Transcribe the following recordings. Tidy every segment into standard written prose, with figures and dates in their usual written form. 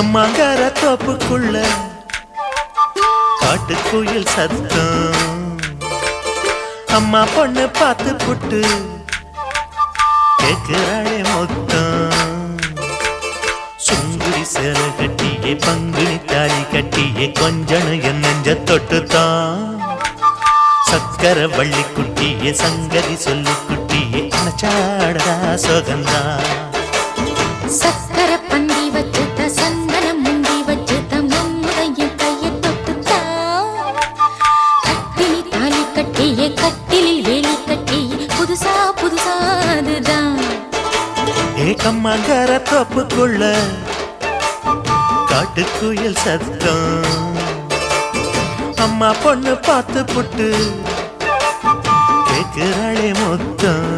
கம்மாங்கார தோப்புக்குள்ள காட்டுக்குயில் சத்தம். அம்மா பொண்ணு பார்த்து புட்டு கேக்குறாளே மொத்தம். சுங்குடி சேலை கட்டியே பங்குனி தாலி கட்டியே கொஞ்சனு என் நெஞ்ச தொட்டுத்தான். சக்கர வள்ளி குட்டியே சங்கதி சொல்லு குட்டியே அனச்சாடதா சோகந்தா. சக்கர பந்தி வச்சுட்ட சந்தனம் முந்தி வச்சுட்ட மம்முதையும் கையை தொட்டுத்தான். கட்டினி தாலி கட்டியே கட்டிலில் வேலி கட்டியே புதுசா புதுசா அதுதான். கம்மாங்கார தோப்புக்குள்ள காட்டுக்குயில் சத்தம். அம்மா பொண்ணு பார்த்து புட்டு கேக்குறாளே மொத்தம்.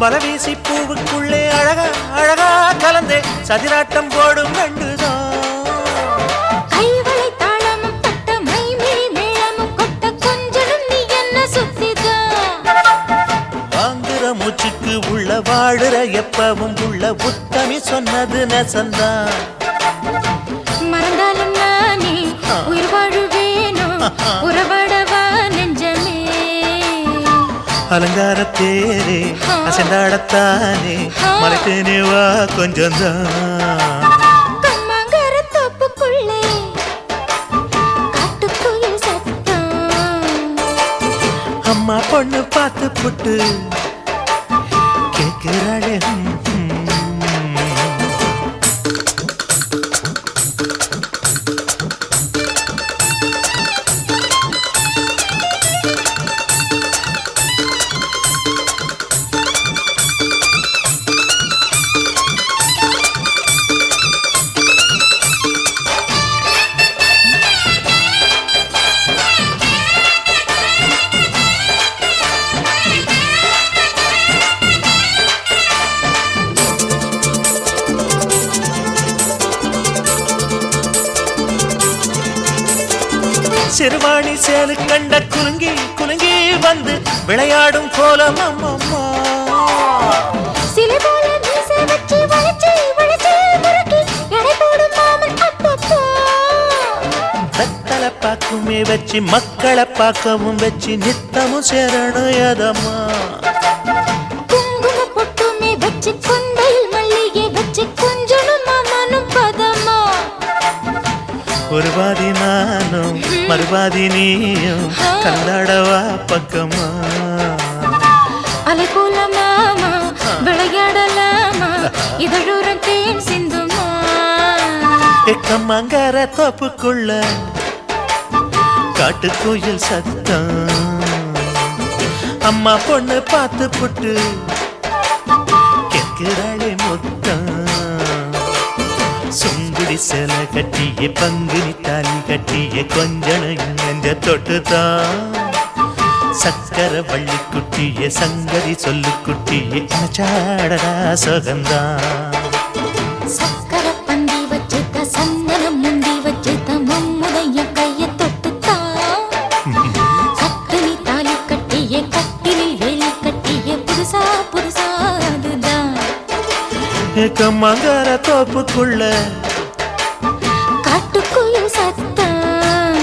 பலவீசி பூவுக்குள்ளே அழகா அழகா கலந்தே சதிராட்டம் போடும் ரெண்டுதான். கைவளை தாளமும் தட்ட மைமிழி மேளமும் கொட்ட கொஞ்சனும் நீ என்ன சுத்திதான். வாங்குற மூச்சுக்கு உள்ள வாடுற எப்பவும் உள்ள உத்தமி சொன்னது நெசந்தான். மறந்தாலும் நானே உயிர் வாழுவேனோ உறவாடவா நெஞ்சமே. அலங்கார தேரே அசைந்தாடத்தானே மறைத்தேனே வா கொஞ்சம்தான். கம்மாங்கார தோப்புக்குள்ளே காட்டுக்குயில் சத்தம். அம்மா பொண்ணு பார்த்து புட்டு கேட்கிறாளே. சிறுவாணி சேலு கண்ட குலுங்கி குலுங்கி வந்து விளையாடும் கோலம் அம்மம்மா. சிலை போல மீசை வச்சு வளைச்சு வளைச்சு முறுக்கி எடை போடும் மாமன் அப்பப்பா. வெத்தலை பாக்குமே வச்சு மக்களை பார்க்கவும் வச்சு நித்தமும் சேரணும் எதம்மா. குங்கும பொட்டுமே வச்சு கொண்டையில் மல்லிகை வச்சு கொஞ்சனும் மாமனும் பதமா. ஒரு பாதி நானும் மறுபாதி நீயும் கலந்தாடவா பக்கமா. அலை போல மாமா விளையாடலாமா இதழூரம் தேன் சிந்துமா. கம்மாங்கார தோப்புக்குள்ள காட்டுக்குயில் சத்தம். அம்மா பொண்ணு பார்த்து புட்டு கேட்கிறாளே மொத்தம். சுங்குடி சேலை கட்டியே பங்குனி தாலி கட்டியே கொஞ்சனு நெஞ்ச தொட்டுதான். சக்கர வள்ளி குட்டியே சங்கதி சொல்லு குட்டியே அனச்சாடதா சோகந்தான். சக்கர பந்தி வச்சுட்ட சந்தனம் முந்தி வச்சுட்ட மம்முதையும் கையை தொட்டுத்தான். கட்டினி தாலி கட்டியே கட்டிலில் வேலி கட்டியே புதுசா புதுசா அதுதான். கம்மாங்கார தோப்புக்குள்ள காட்டுக்குயில் சத்தம்.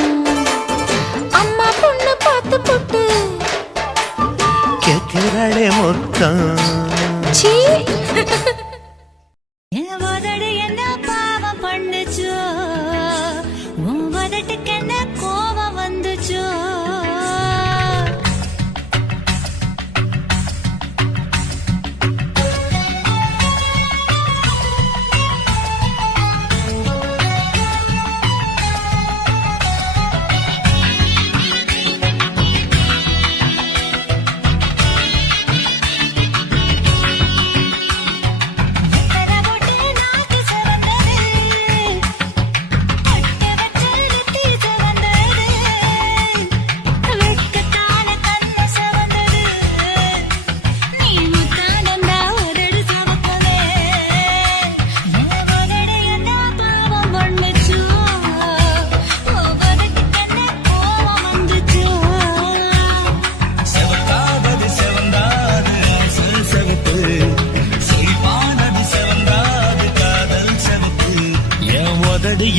அம்மா பொண்ணு பார்த்து புட்டு கேட்கிறாளே மொத்தம். சீ என்ன பாவம் பண்ணுச்சோ உன் வதட்டுக்கு என்ன கோபம் வந்துச்சோ.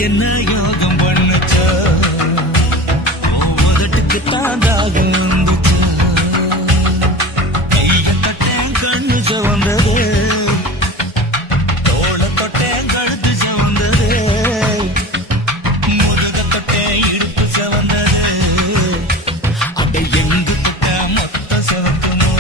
என்ன யோகம் பண்ணுச்சோ உதட்டுக்கு தாண்டாக வந்துச்சோ கைய தொட்டேன் கண்ணு சவந்தது தோள தொட்டேன் கழுத்து சவந்தது முதுக தொட்டேன் இடுப்பு சவந்தது அட எங்கு தொட்ட மொத்த சவக்குமோ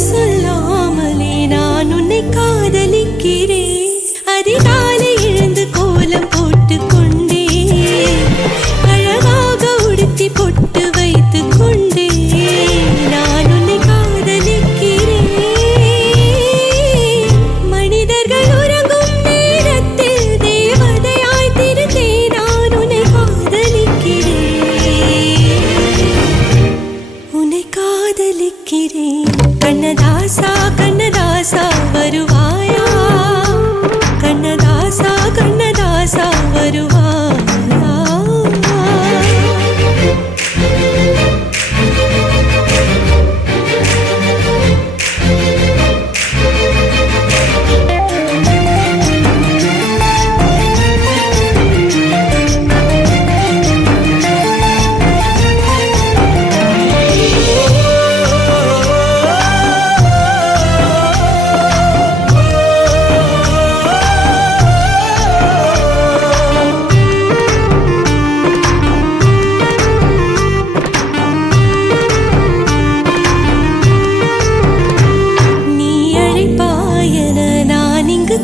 சொல்லாமலே நான் உன்னை காதலிக்கிறேன். அதிகாலை எழுந்து கோலம் போட்டு கொண்டே அழகாக உடுத்தி பொட்டு வைத்து கொண்டே நான் உன்னை காதலிக்கிறேன். மனிதர்கள் உறங்கும் நேரத்தில் தேவதையாய் திருந்தே நான் உன்னை காதலிக்கிறேன். உன்னை காதலிக்கிறேன். கண்ணதாசா கண்ணதாசா வருவாயா, கண்ணதாசா கண்ணதாசா வருவாயா.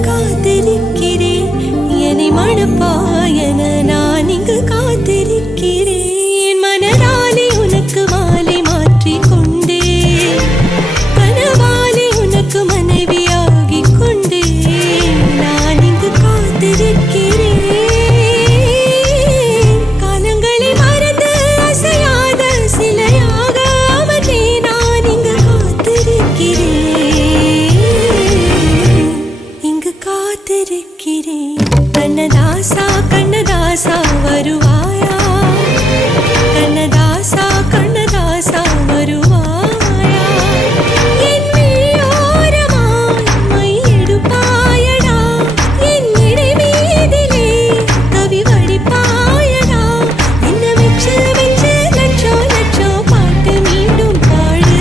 காத்திருக்கிறேன் என்னை மணப்பாயன நான் இங்கு காத்திருக்கிறேன். மனதாலே உனக்கு மாலை மாற்றிக் கொண்டே கனவாலே உனக்கு மனைவியாகிக் கொண்டே நான் இங்கு காத்திருக்கிறேன். காலங்களை மறந்து அசையாத சிலையாக அவனே நான் இங்கு காத்திருக்கிறேன். கண்ணதாசா கண்ணதாசா வருவாயா, கண்ணதாசா கண்ணதாசா வருவாயா. என் விழியோரமாய் மை எடுப்பாயடா, என் இடை மீதிலே கவி வடிப்பாயடா. என்ன வெச்சு வெச்சு லட்சோ லட்சோ பாட்டு மீண்டும் பாடு.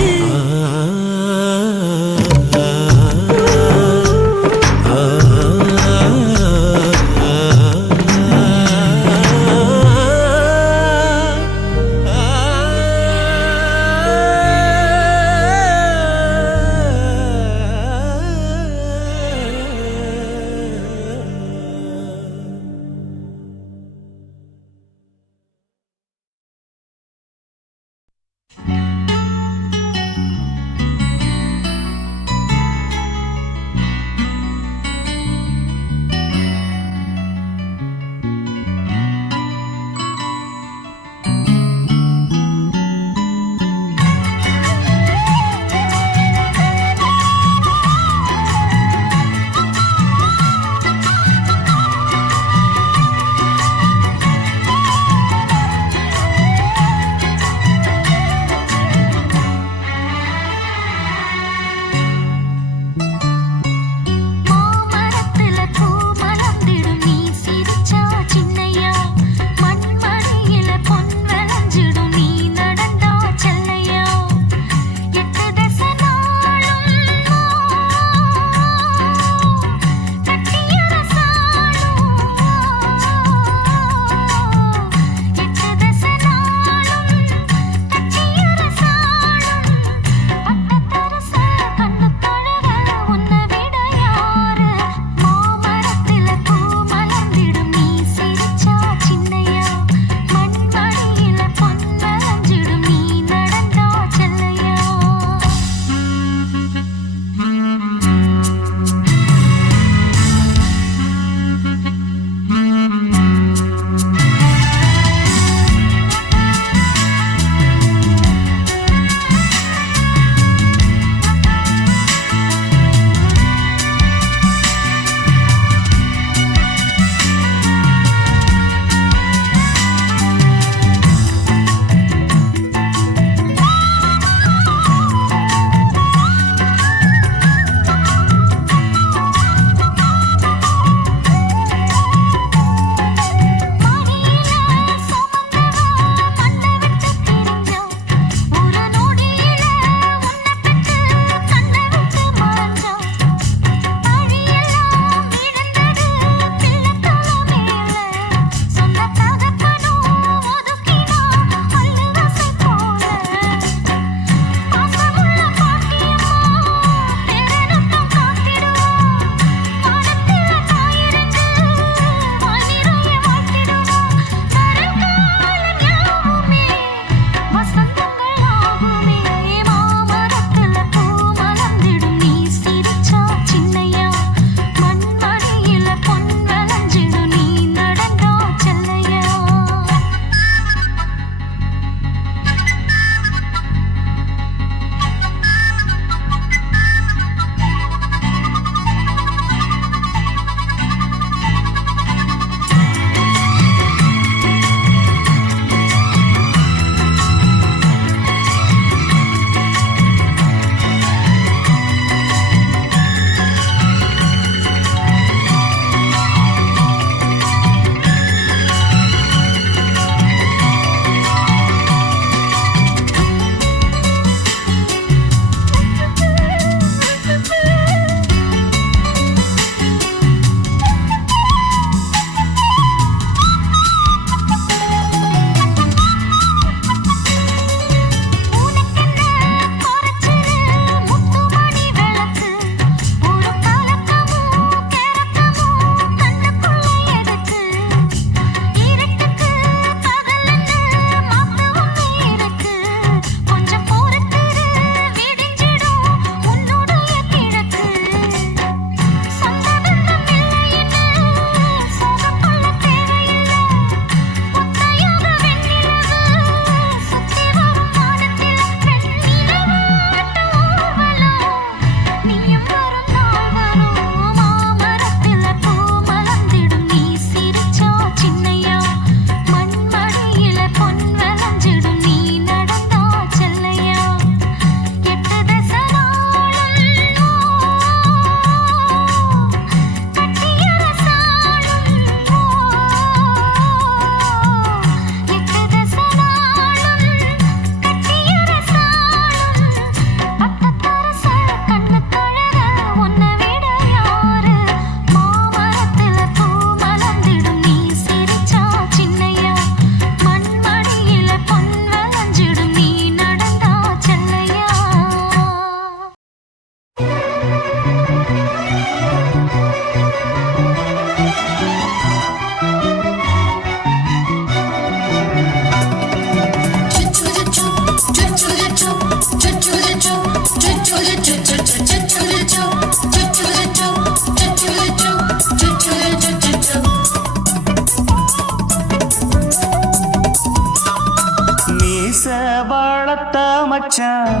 வளர்த்த மச்சான்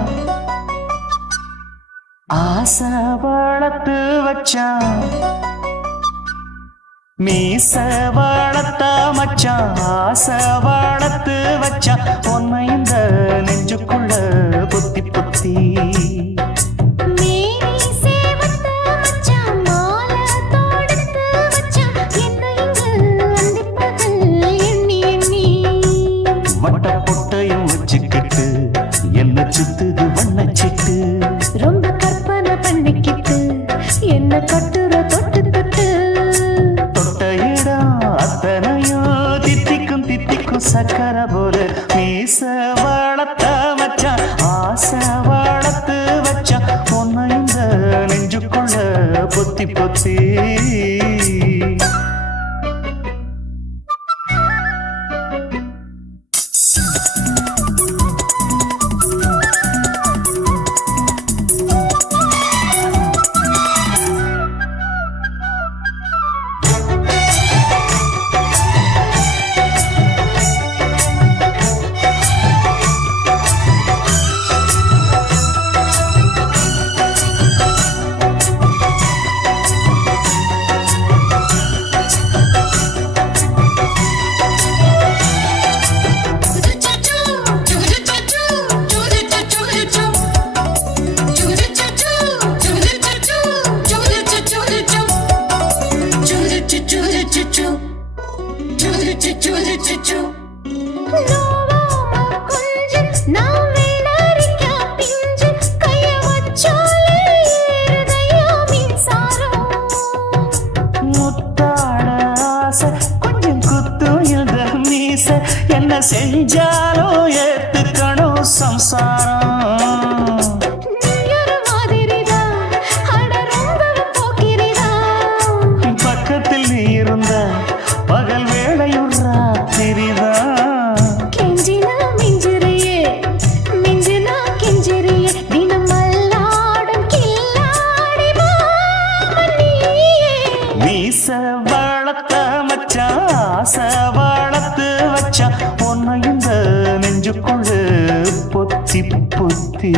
ஆசை வளர்த்து வச்சான் மீச வளர்த்த மச்சான் ஆசை வளர்த்து வச்சான் உன்னை இந்த நெஞ்சுக்குள்ள புத்தி புத்தி வட்ட பொட்டையும் வச்சுக்கிட்டு என்ன சுத்துது வண்ணச்சிட்டு ரொம்ப கற்பனை பண்ணிக்கிட்டு என்ன கட்டுற தொட்டு தொட்டு தொட்ட இடம் அத்தனையும் தித்திக்கும் தித்திக்கும் சக்கர போல மீச வளர்த்த மச்சான் ஆசை வளர்த்து வச்சான் உன்னை இந்த நெஞ்சுக்குள்ள பொத்தி பொத்தி கொஞ்சம் குத்தும் இந்த மீச என்ன செஞ்சாலும் ஏத்துக்கணும் சம்சாரம் பக்கத்தில் நீ இருந்த பகல் வேளையும் ராத்திரிதான் மீச வளர்த்த மச்சான் ஆசை வளர்த்து வச்சான் உன்னை இந்த நெஞ்சுக்குள்ள பொத்தி பொத்தி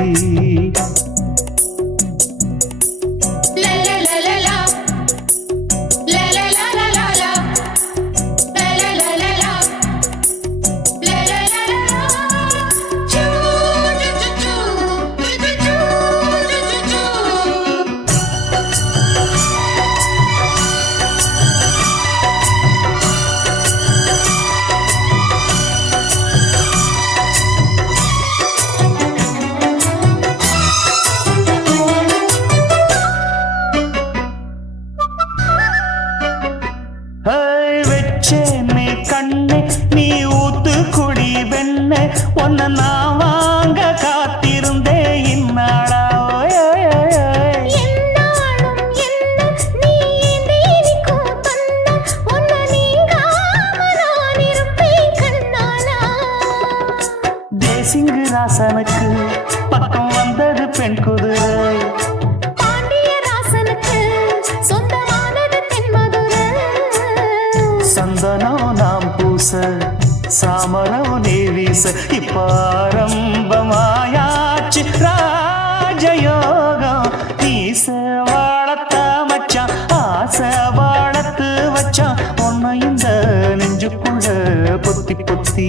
வெச்சேனே கண்ணே நீ ஊத்து குடி வெண்ணே உன்னை நான் வாங்க காத்திருந்தே இந்நாளா தேசிங்கு ராசனுக்கு பக்கம் வந்தது பெண் குதிரை சந்தனம் நாம் பூச சாமரம் நீ வீச இப்பாரம்பமாயாச்சு ராஜயோகம் நீச வளர்த்த மச்சான் ஆசை வளர்த்து வச்சான் உன்னை இந்த நெஞ்சுக்குள்ள பொத்தி பொத்தி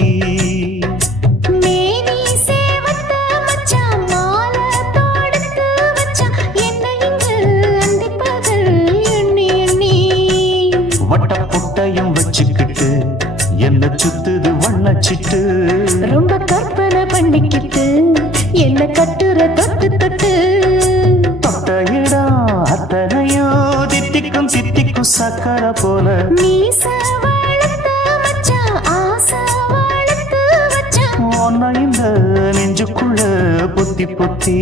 வட்ட பொட்டையும் வச்சுக்கிட்டு என்ன சுத்துது வண்ணச்சிட்டு ரொம்ப கற்பனை பண்ணிக்கிட்டு என்ன கட்டுற தொட்டு தொட்டு தொட்ட இடம் அத்தனையும் தித்திக்கும் தித்திக்கும் சக்கர போல மீச வளர்த்த மச்சான் ஆசை வளர்த்து வச்சான் உன்னை இந்த நெஞ்சுக்குள்ள பொத்தி பொத்தி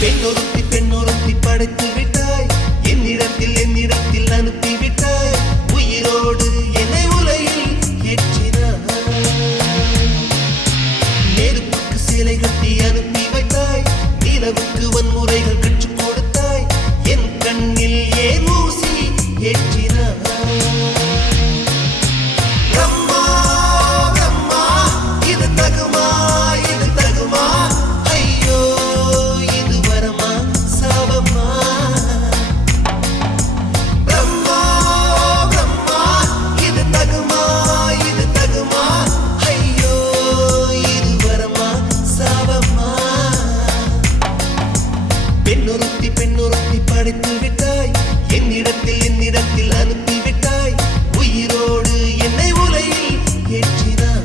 பெண்ணொருத்தி படைத்து விட்டாய் என்னிடத்தில் அனுப்பி விட்டாய் உயிரோடு என்னை உலையில் ஏற்றினாய் நெருப்புக்கு சேலை கட்டி அனுப்பி வைத்தாய் நிலவுக்கு வன்முறைகள் கற்றுக் கொடுத்தாய் என் கண்ணில் ஏன் ஊசி ஏற்றினாய் அம்மா அம்மா இது தகுமா ஐயோ இது வரமா சாபமா பிரம்மா பிரம்மா இது தகுமா ஐயோ இது வரமா சாபமா பெண்ணொருத்தி படைத்து விட்டாய் என்னிடத்தில் அனுப்பி விட்டாய் உயிரோடு என்னை உலையில் ஏற்றினாய்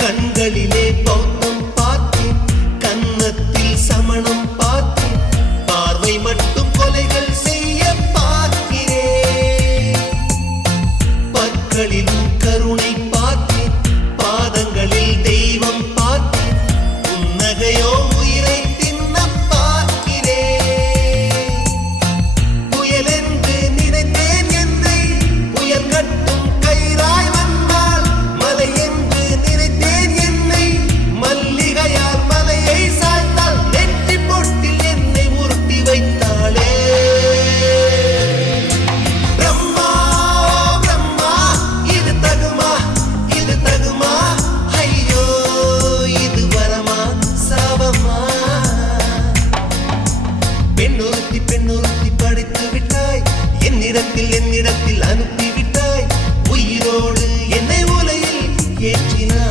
கண்களிலே பௌத்தம் பார்த்தேன் கன்னத்தில் சமணம் பார்த்தேன் பார்வை மட்டும் கொலைகள் செய்ய பார்க்கிறேன் பற்களிலும் கருணை பார்த்தேன் பாதங்களில் தெய்வம் பார்த்தேன் புன்னகையோ உயிரை தின்ன பார்க்கிறேன் புயல் என்று நினைத்தேன் என்னை புயல் கட்டும் கயிறாய் வந்தால் மலை என்று நினைத்தேன் என்னை மல்லிகையால் மலையை சாய்த்தால் நெற்றி பொட்டில் என்னை உருட்டி வைத்தாளே பிரம்மா பிரம்மா இது தகுமா ஐயோ இது வரமா சாபமா பெண்ணொருத்தி படைத்து விட்டாய் என்னிடத்தில் அனுப்பி விட்டாய் உயிரோடு என்னை உலையில் ஏற்றினாய்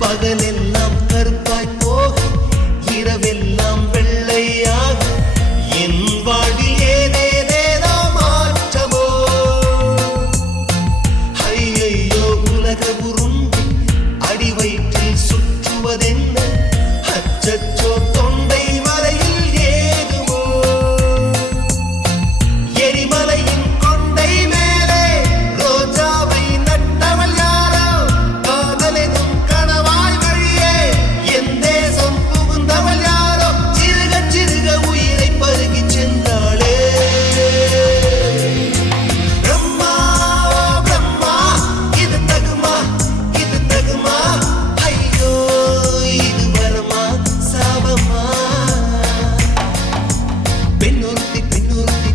பகலெல்லாம் கருப்பாய் போக இரவெல்லாம் வெள்ளையாக என் வாழ்வில் ஏதேதேதோ மாற்றமோ ஐயையோ உலக உருண்டி அடி வயிற்றில் சுற்றுவதென்ன அச்சச்சோ தொண்டை வரையில் ஏதுமோ எரிமலையின் கொண்டை மேலே ரோஜாவை நட்டவள் யாரோ காதலெனும் கணவாய் வழியே என் தேசம் புகுந்தவள் யாரோ சிறுக உயிரை பருகி சென்றாளே பிரம்மா பிரம்மா இது தகுமா ஐயோ இது வரமா சாபமா பெண்ணொருத்தி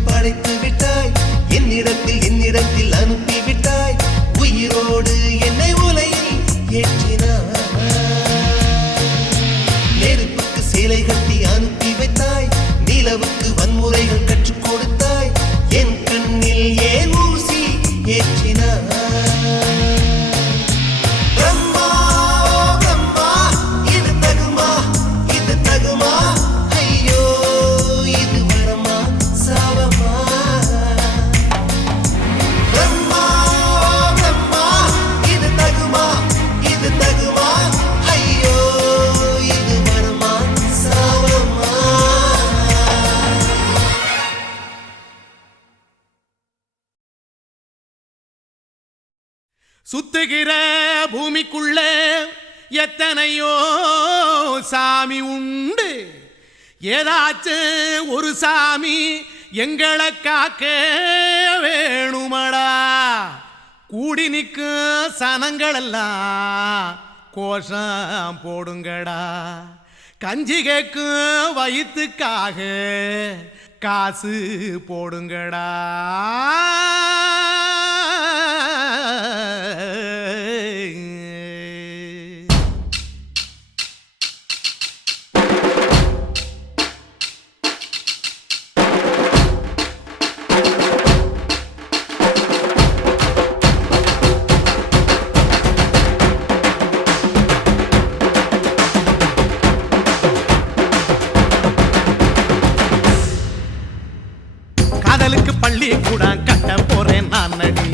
படைத்து விட்டாய் என்னிடத்தில் அனுப்பி விட்டாய் உயிரோடு என்னை உலையில் ஏற்றினாய் நெருப்புக்கு சேலை கட்டி அனுப்பி வைத்தாய் நிலவுக்கு வன்முறைகள் கற்றுக் கொடுத்தாய் என் கண்ணில் ஏன் ஊசி ஏற்றினாய் பிரம்மா பிரம்மா இது தகுமா ஐயோ இது வரமா சாபமா பிரம்மா பிரம்மா இது தகுமா ஐயோ இது வரமா சாபமா சுத்துகிற பூமிக்குள்ள எத்தனையோ சாமி உண்டு. ஏதாச்சும் ஒரு சாமி எங்களை காக்க வேணுமடா. கூடி நிற்கும் சனங்கள் எல்லாம் கோஷம் போடுங்கடா. கஞ்சி கேக்கும் வயிற்றுக்காக காசு போடுங்கடா. காதலுக்கு பள்ளி கூட கட்ட போறேன் நான் நடி.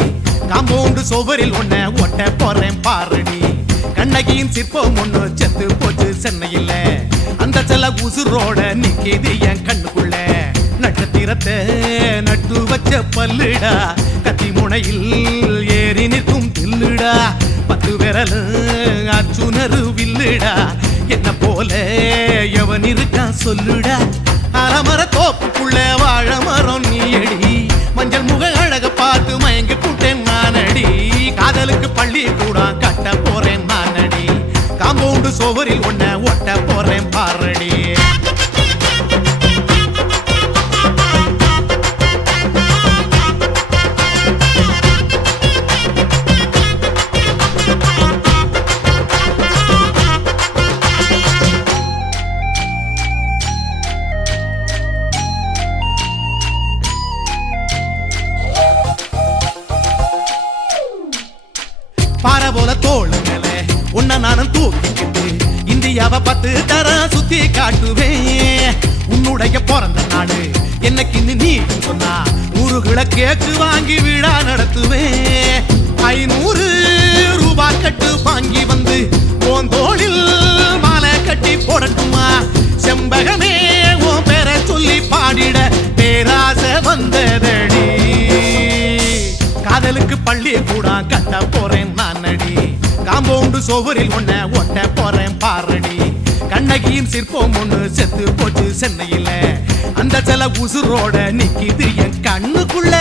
காம்பவுண்டு சோவரில் ஒன்ன ஒட்ட போறேன் பாரடி. கண்ணகியின் சிற்பம் ஒண்ணு செத்து போச்சு சென்னையில். அந்த செல்ல உசுரோட நிக்கிது என் கண்ணுக்குள்ள. நட்சத்திரத்தை நட்டு வச்ச பல்லுடா. கத்தி முனையில் ஏறி நிற்கும் தில்லுடா. 10 விரல் அச்சுணரு வில்லுடா. என்ன போல எவன் இருக்கான் சொல்லுடா. அலமர தோப்புக்குள்ள வாழ மரம் நீயடி. மஞ்சள் முக அழக பார்த்து மயங்கி புட்டேன் நானடி. காதலுக்கு பள்ளி கூட கட்ட போறேன் நானடி. காம்பவுண்டு சோவரில் ஒன்ன ஒட்ட போறேன் பாரடி. பாறை போல தோள் மேல உன்ன நானும் தூக்கிக்கிட்டு இந்தியாவை 10 தரம் சுத்தி காட்டுவேன். உன்னுடைய பிறந்த நாடு என்னைக்கு நீ சொன்னா 100 கிலோ கேக்கு வாங்கி விழா நடத்துவேன். 500 ரூபாய் கட்டு வாங்கி வந்து போந்தோளில் மாலை கட்டி போடட்டுமா. செம்பகமே உன் பேரை சொல்லி பாடிட பேராசை வந்ததடி. காதலுக்கு பள்ளி கூட கட்ட போறேன் நானடி. காம்பவுண்டு சோவரில் ஒன்ன ஒட்ட போறேன் பாரடி. கண்ணகியின் சிற்பம் ஒண்ணு செத்து போச்சு சென்னையில். அந்த சில உசுரோட நிக்கிது என் கண்ணுக்குள்ள.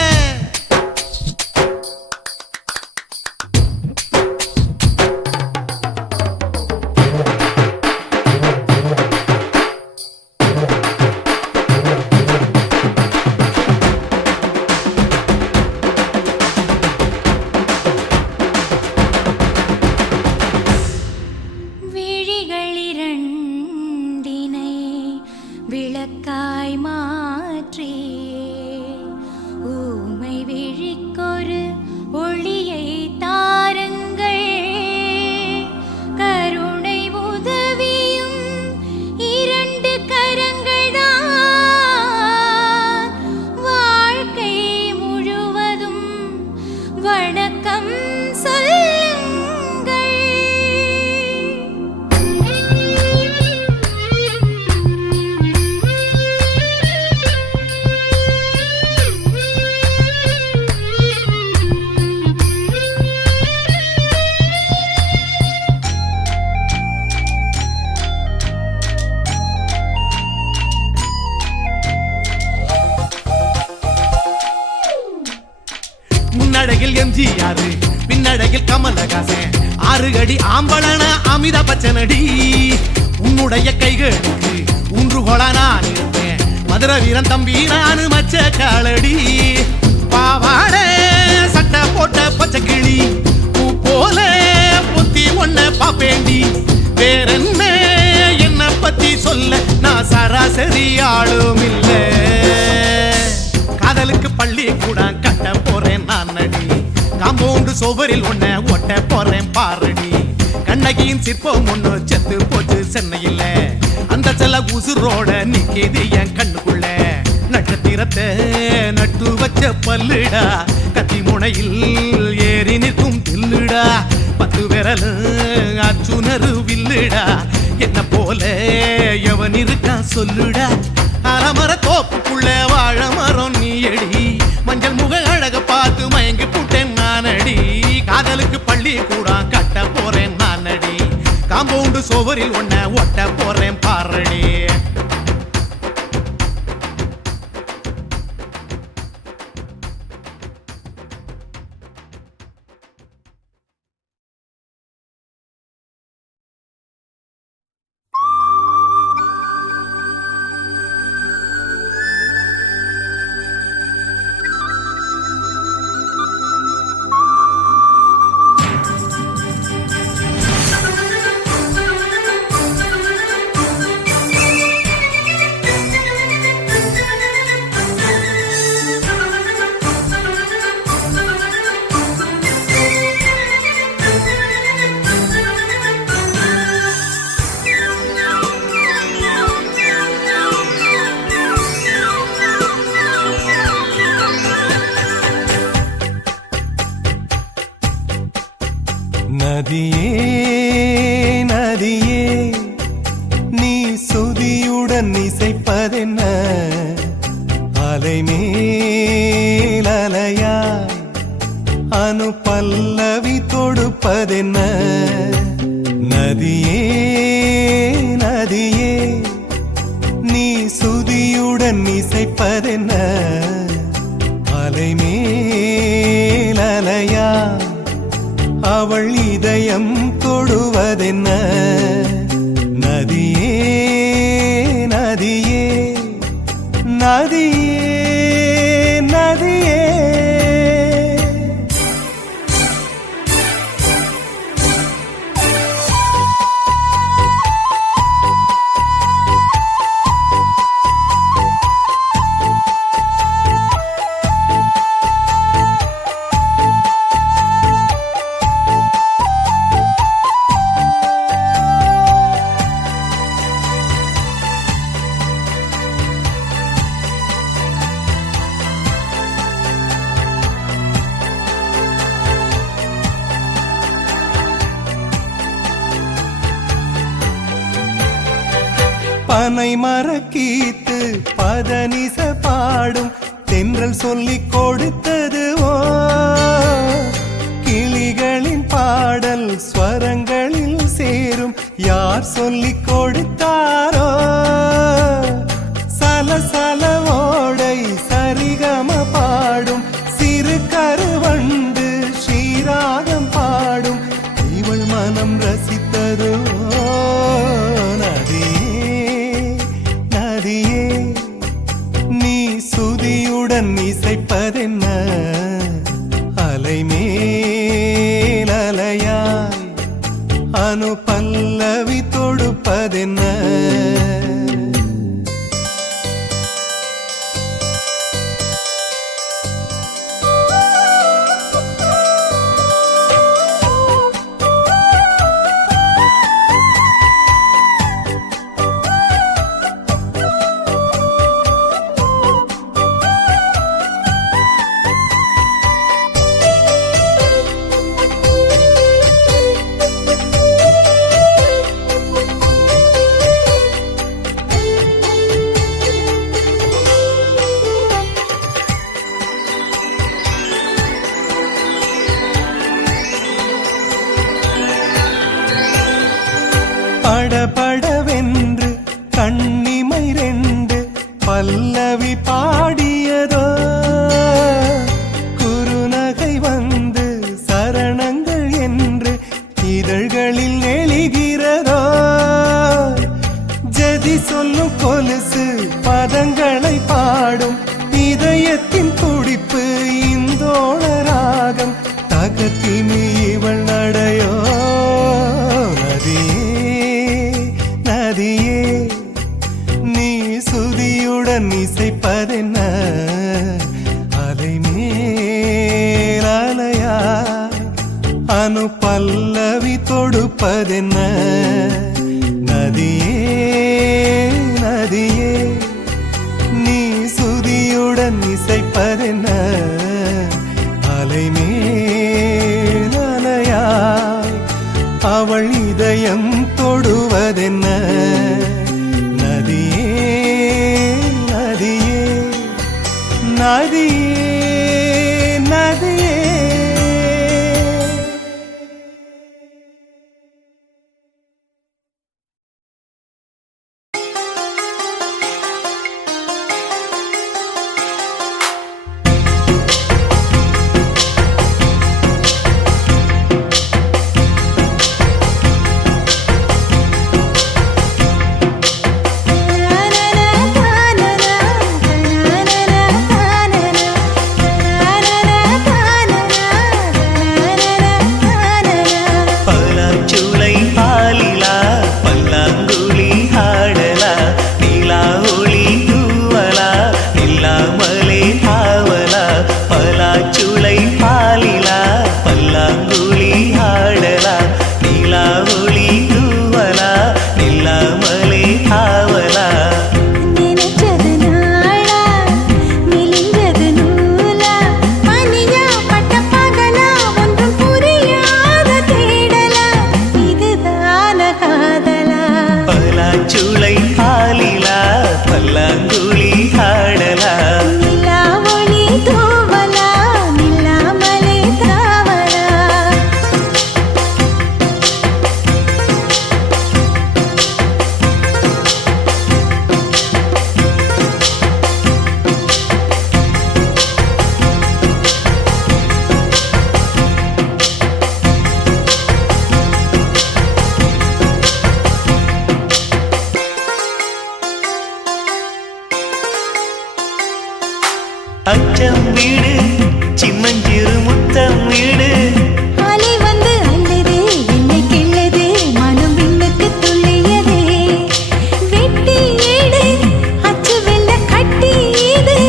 விழிகளிரண்டினை விளக்காய் மாற்றி ஊமை விழிக்கொரு ஒளியை தாருங்கள். கருணை உதவியும் 2 கரங்கள்தான். வாழ்க்கை முழுவதும் வணக்கம் சொல்லுங்கள். முன்னடையில் எம்ஜிஆர் பின்னடையில் கமலஹாசன். 6 அடி ஆம்பளன அமிதாப் பச்சனடி. உன்னுடைய கைகளுக்கு ஊன்றுகோலா நான் இருப்பேன். மதுரை வீரன் தம்பி நானு மச்ச காலடி. பாவாட சட்டை போட்ட பச்சை கிளி பூ போல பொத்தி ஒன்ன பாப்பேண்டி. வேறென்ன என்ன பத்தி சொல்ல நான் சராசரி ஆளும் இல்ல. காதலுக்கு பள்ளி கூட கட்ட போறேன் நானடி. காம்பவுண்டு சோவரில் ஒன்ன ஒட்ட போறேன் பாரடி. கண்ணகியின் சிற்பம் ஒண்ணு செத்து போச்சு சென்னையில். அந்த செல்ல உசுரோட நிக்கிது என் கண்ணுக்குள்ள. நட்சத்திரத்தை நட்டு வச்ச பல்லுடா. கத்தி முனையில் ஏறி நிற்கும் தில்லுடா. 10 விரல் அச்சுணரு வில்லுடா. என்ன போல எவன் இருக்கான் சொல்லுடா. அலமர தோப்புக்குள்ள வாழ மரம் நீயடி. மஞ்சள் முக அழக பார்த்து மயங்கி புட்டேன் நானடி. காதலுக்கு பள்ளி கூட கட்ட போறேன் நானடி. காம்பவுண்டு சோவரில் ஒன்ன ஒட்ட போறேன் பாரடி. நதியே நதியே நீ சுதியுடன் இசைப்பதென்ன அலைமேல் அலையாய் அனு பல்லவி தொடுப்பதென்ன நதியே நதியே நீ சுதியுடன் இசைப்பதென்ன அலைமேல் அலையாய் அவள் இதயம் தொடுவதென்ன நதியே நதியே நதியே நதியே பனை மரக்கீத்து பதனிச பாடும் தென்றல் சொல்லிக் கொடுத்தது ஓ கிளிகளின் பாடல் ஸ்வரங்களில் சேரும் யார் சொல்லிக் கொடுத்தாரோ சலசல ஓடை சரிகம பாடும் சிறு கருவண்டு ஸ்ரீராகம் பாடும் இவள் மனம் ரசித்ததோ நீ சுதியுடன் இசைப்பதென்ன அலைமேல் அலையாய் அனு பல்லவி தொடுப்பதென்ன படபடவென்று கண்ணிமை ரெண்டு பல்லவி பாடியதோ குறுநகை வந்து சரணங்கள் என்று இதழ்களில் நெளிகிறதோ ஜதி சொல்லும் கொலுசு பதங்களை பாடும் இதயத்தின் துடிப்பு இந்தோள ராகம் தகத்தினி இவள் நடையோ நதியே நீ சுதியுடன் இசைப்பதென்ன அலைமேல் அலையாய் அனு பல்லவி தொடுப்பதென்ன நதியே நதியே நீ சுதியுடன் இசைப்பதென்ன அலைமேல் அலையாய் அவள் இதயம் தொடுவதென்ன நதியே நதியே நதியே நதியே முத்தம் இடு. அலை வந்து அல்லது என்னை கிள்ளது மனம் விண்ணுக்கு துள்ளியதே வெட்டி ஏடு அச்சு வெள்ள கட்டி இது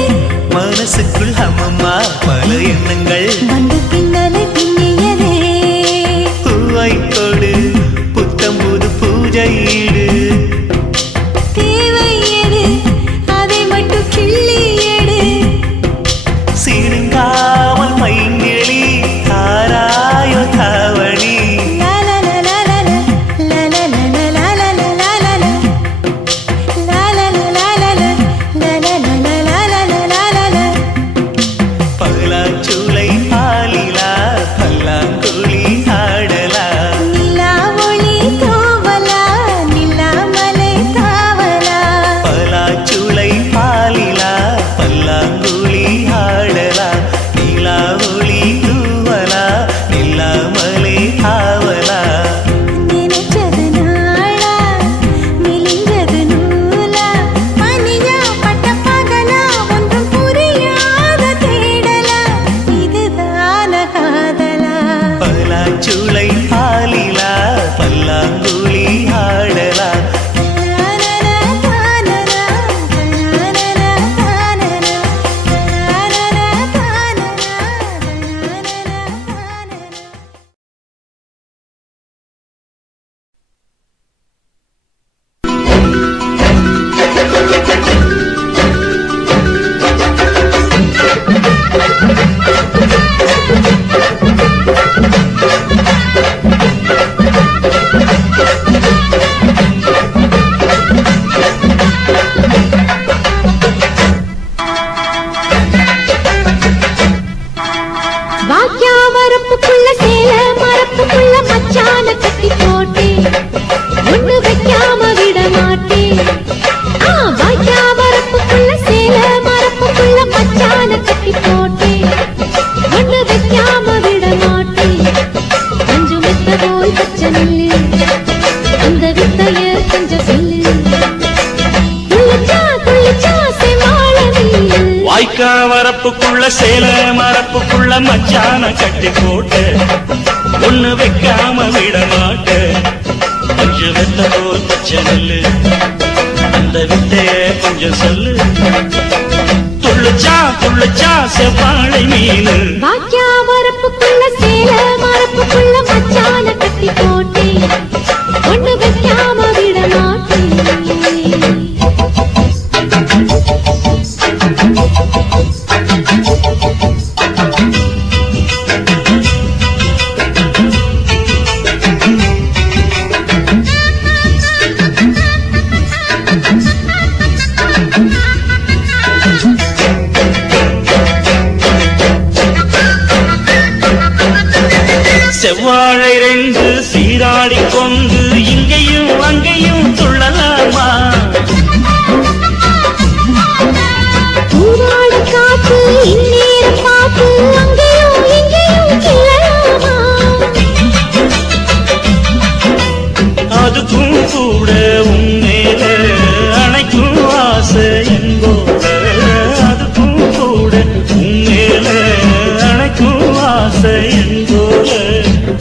மனசுக்குள் அம்மம்மா பல எண்ணங்கள் வந்து பின்னலை பின்னியதே பூவை கொடு புத்தம் புது பூஜையிடு. தேவை எது அதை மட்டும் கிள்ளி எடு சிறுங்காமல் மைங்கிளி தாராயோ தாவணி. பலாச்சூளை பாலிலா பல்லாங்குழி ஆடலா. நிலா ஒளி தோவலா நிலாமலை தாவலா பலாச்சூளை பாலிலா பல்லாங்குழி ஆடலா. நிலா ஒளி தூவலா நில்லாமலே ஆவலா. நினைச்சது நாளா மெலிஞ்சது நூலா மணியா பட்ட பகலா ஒன்றும் புரியாத தேடலா இதுதான காதலா பலாச்சூளை பாலிலா பல்லாங்குழி ஆடலா. வாக்கியா வரப்புக்குள்ள சேல மரப்புக்குள்ள மச்சான கட்டி போட்டேன் ஒண்ணு வைக்காம விட மாட்டேன். வாக்கியா வரப்புக்குள்ள சேல மரப்புக்குள்ள மச்சான கட்டி போட்டேன் ஒண்ணு வைக்காம விட மாட்டேன். கொஞ்சம் மெத்த போய் பச்சை நெல்லு அந்த வித்தைய கொஞ்சம் சொல்லு துள்ளிச்சா செமாள நீலு. வாய்க்கா வரப்புக்குள்ள சேல மரப்புக்குள்ள மச்சான கட்டி போட்டு ஒண்ணு வைக்காம விட மாட்ட. கொஞ்சம் வெத்த போல் பச்சை நெல்லு அந்த வித்தைய கொஞ்சம் சொல்லு துள்ளுச்சா செவ்வாழை மீனு. வாக்கியா வரப்புக்குள்ள சேல மரப்புக்குள்ள மச்சான கட்டி போட்டேன் ஒண்ணு வைக்காம விட மாட்டேன். செவ்வாழை ரெண்டு சீராடி கொண்டு இங்கேயும் அங்கேயும் துள்ளலாமா. பூவாட காத்து இந்நேரம் பார்த்து அங்கேயும் இங்கேயும் கிளலாமா. அதுக்கும் கூட உன்மேல அணைக்கும் ஆசை என்போட. அதுக்கும் கூட உன்மேல அணைக்கும் ஆசை என்போட.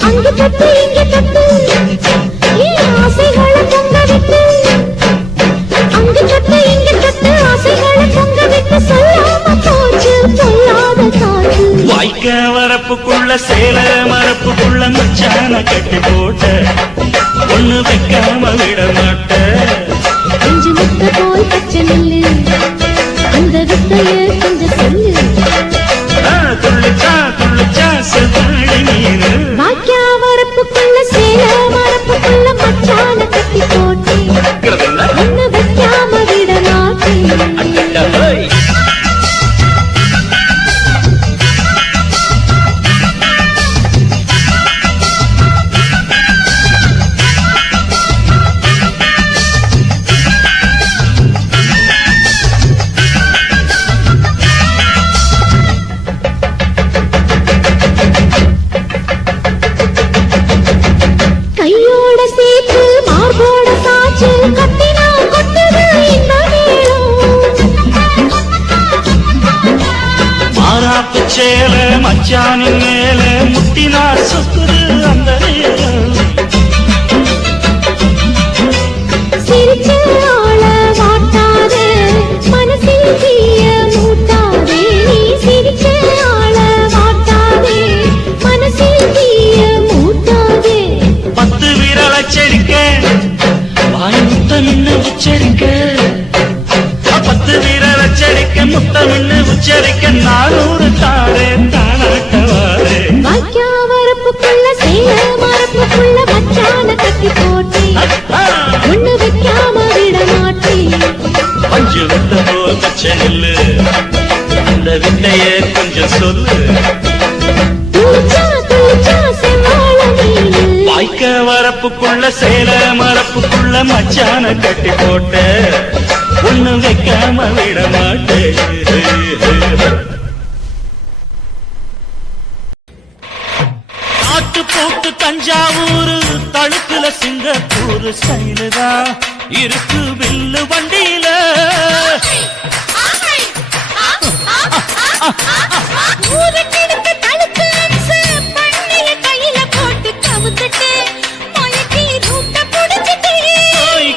அங்கு தட்டு இங்கு தட்டு என் ஆசைகளை பொங்க விட்டு அங்கு தட்டு இங்கு தட்டு ஆசைகளை பொங்க விட்டு சொல்லாம போச்சு சொல்லாத காற்று. வாய்க்க வரப்புக்குள்ள சேல மரப்புக்குள்ள மச்சான கட்டி போட்ட ஒண்ணு வைக்காம விட மாட்ட. கொஞ்சம் மெத்த போய் பச்சை நெல்லு அந்த வித்தைய கொஞ்சம் சொல்லு துள்ளுச்சா செவ்வாழை மீனு. வாக்கியா வரப்புக்குள்ள சேல மரப்புக்குள்ள மச்சான கட்டி போட்டேன் ஒண்ணு வைக்காம விட மாட்டேன். சேல மச்சானின் மேல சுத்துது அந்த நேரம். சிரிச்ச ஆள வாட்டாதே மனசில் தீய மூட்டாதே நீ சிரிச்ச ஆள வாட்டாதே மனசில் தீய மூட்டாதே 10 விரல செடிக்க வாய் முத்தமின்னு உச்சரிக்க 10 விரல செடிக்க முத்தமின்னு உச்சரிக்க 400 தாரே தானாட்டவாரே வாய்க்கா வரப்புக்குள்ள சேல மரப்புக்குள்ள மச்சான கட்டி போட்டே ஒண்ணு வைக்காம விட மாட்டே பஞ்சு விட்ட போல் பச்சை நெல்லு அந்த வித்தைய கொஞ்சம் சொல்லு துளிச்சா துளிச்சா செவ்வாழ நீனு வாய்க்க வரப்புக்குள்ள சேல மரப்புக்குள்ள மச்சான கட்டி போட்ட ஒண்ணு வைக்காம விட மாட்டேன். நாட்டு போட்டு தஞ்சாவூர் தழுக்குல சிங்கப்பூர் ஸ்டைலுதா இருக்கு வில்லு வண்டியில ஊருக்கெடுத்து தழுக்கு அம்சு பண்ணைய கையில போட்டு கவுத்துட்டு மயக்கி ரூட்ட புடிச்சிட்டு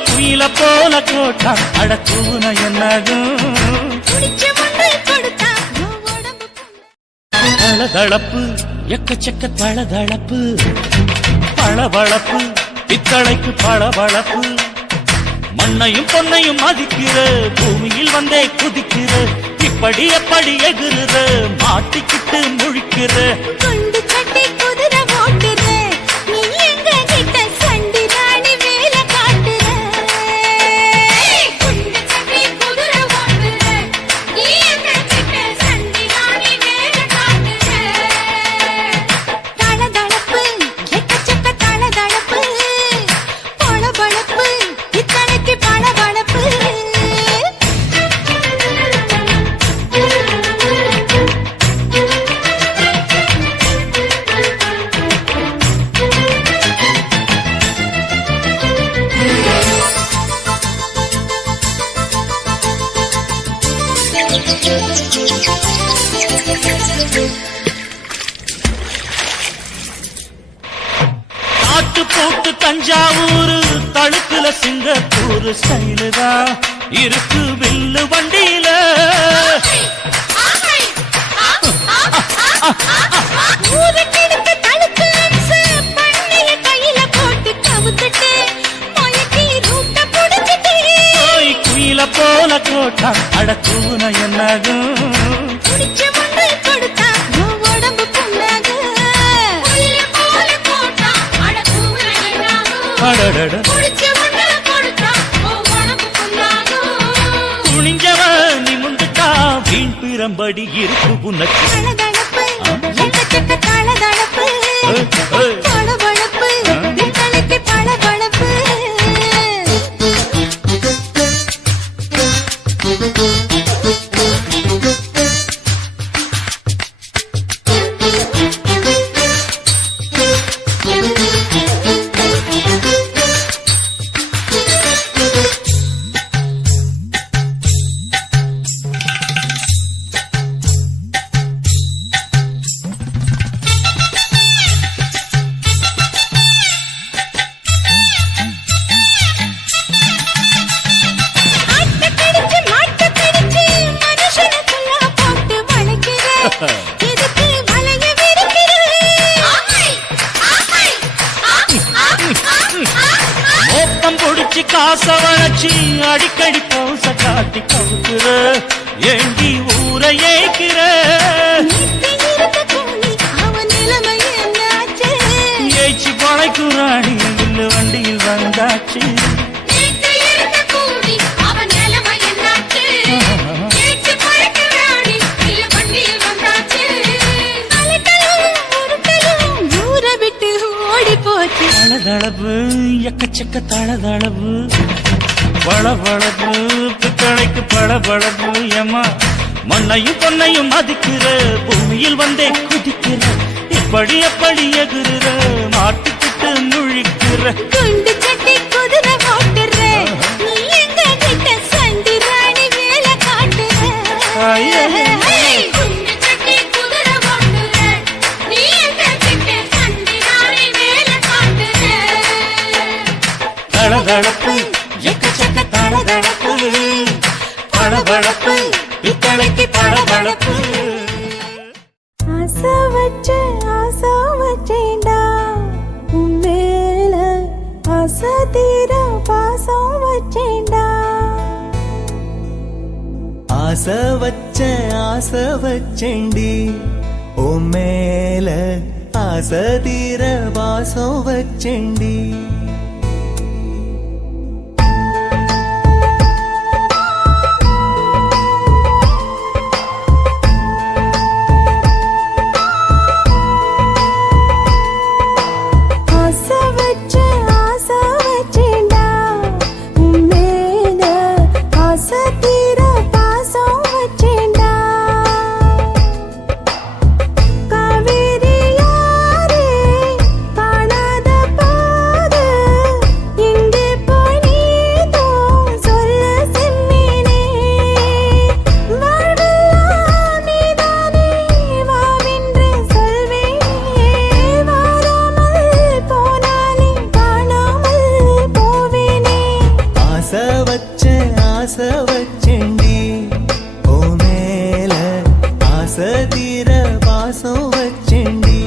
குயில போல கோட்டா அடக்கூன என்னாகும் குடிச்ச மண்ணை கொடுத்தா உடம்பு தளதளப்பு எக்கச்சக்க தளதளப்பு பளபளப்பு பித்தளைக்கு பளபளப்பு மண்ணையும் பொன்னையும் மதிக்கிற பூமியில் வந்தே குதிக்கிற இப்படி எப்படி எகுற மாட்டிக்கிட்டு முழிக்கிற கொண்டு கட்டி குதிரை ஓட்டுற நீ எங்க கிட்ட சண்டி ராணி வேலை காட்டுற கொண்டு கட்டி குதிரை ஓட்டுற நீ எங்க கிட்ட சண்டி ராணி வேலை காட்டுற தளதளப்பு எக்கச்சக்க தளதளப்பு பளபளப்பு இத்தனைக்கு பளபளப்பு நாட்டு போட்டு தஞ்சாவூர் தழுக்குல சிங்கப்பூர் ஸ்டைலுதா இருக்கு வில்லு வண்டியில ஊருக்கெடுத்து தழுக்கு அம்சு பண்ணைய கையில போட்டு கவுத்துட்டு மயக்கி ரூட்ட புடிச்சிட்டு குயில போல கோட்டா அடக்கூன என்னாகும் குடிச்ச மண்ணை கொடுத்தா உடம்பு புண்ணாகு குயில போல போட்டா அடக்கூற என்னாகும் அடடட குடிச்ச மண்ணை கொடுத்தா உடம்பு புண்ணாகு துணிஞ்சவ நிமுந்துட்டா வீண் பிரம்படி இருக்கு உனக்கு தளதளப்பு எக்கச்சக்க தளதளப்பு பளபளப்பு இத்தனைக்கு பளபளப்பு மாட்ட கடிச்சு மனுஷனுக்குள்ள போட்டு வளைக்கிற எதுக்கு வளைய விரிக்கிற மோப்பம் பொடிச்சு காச வளைச்சு அடிக்கடி பௌச காட்டி கவுக்குற ஏண்டி ஊரை ஏக்கிற அவன் நிலைமை என்னாச்சு ஏச்சு பழைக்கும் ராணி வில்லு வண்டியில் வந்தாச்சு அவன் நிலைமை என்னாச்சு கேட்டு பழக்கிறாடி இல்ல வண்டியில் வந்தாச்சு அலட்டலும் உருட்டலும் ஊரை விட்டு ஓடி போச்சு தளதளவு எக்கச்சக்க தளதளவு பளபளப்பு பித்தளைக்கு பளபளப்பு ஏமா மண்ணையும் பொன்னையும் மதிக்கிற பூமியில் வந்தே குதிக்கிற இப்படி எப்படி எகுற மாட்டிக்கிட்டு முழிக்கிற குண்டு சட்டி குதிரை ஓட்டுற நீ எங்க கிட்ட சண்டி ராணி வேலை காட்டுற குண்டு சட்டி குதிரை ஓட்டுற நீ எங்க கிட்ட சண்டி ஆசை வச்சேண்டி ஓ மேல ஆசை தீர வாசம் வச்சேண்டி ஆசை வச்சேண்டி ஓ மேல ஆசை தீர பாசம் வச்சேண்டி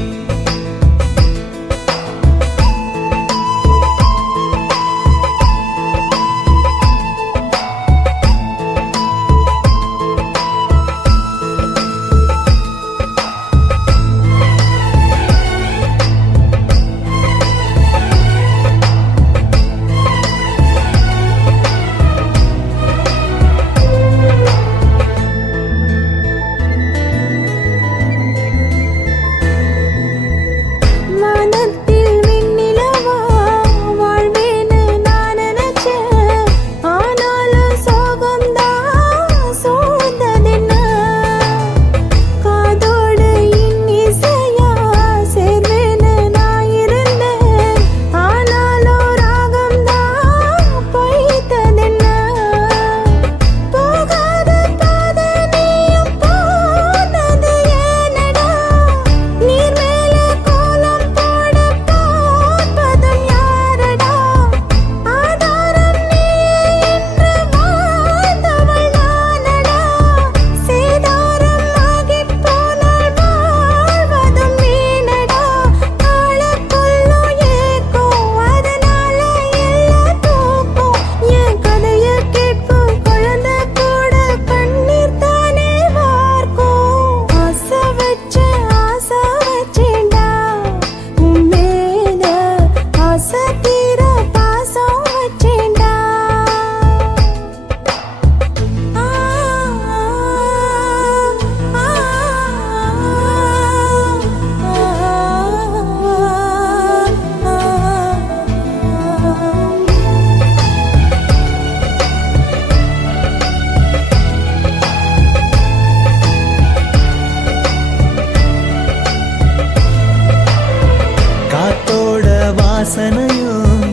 வாசனையும்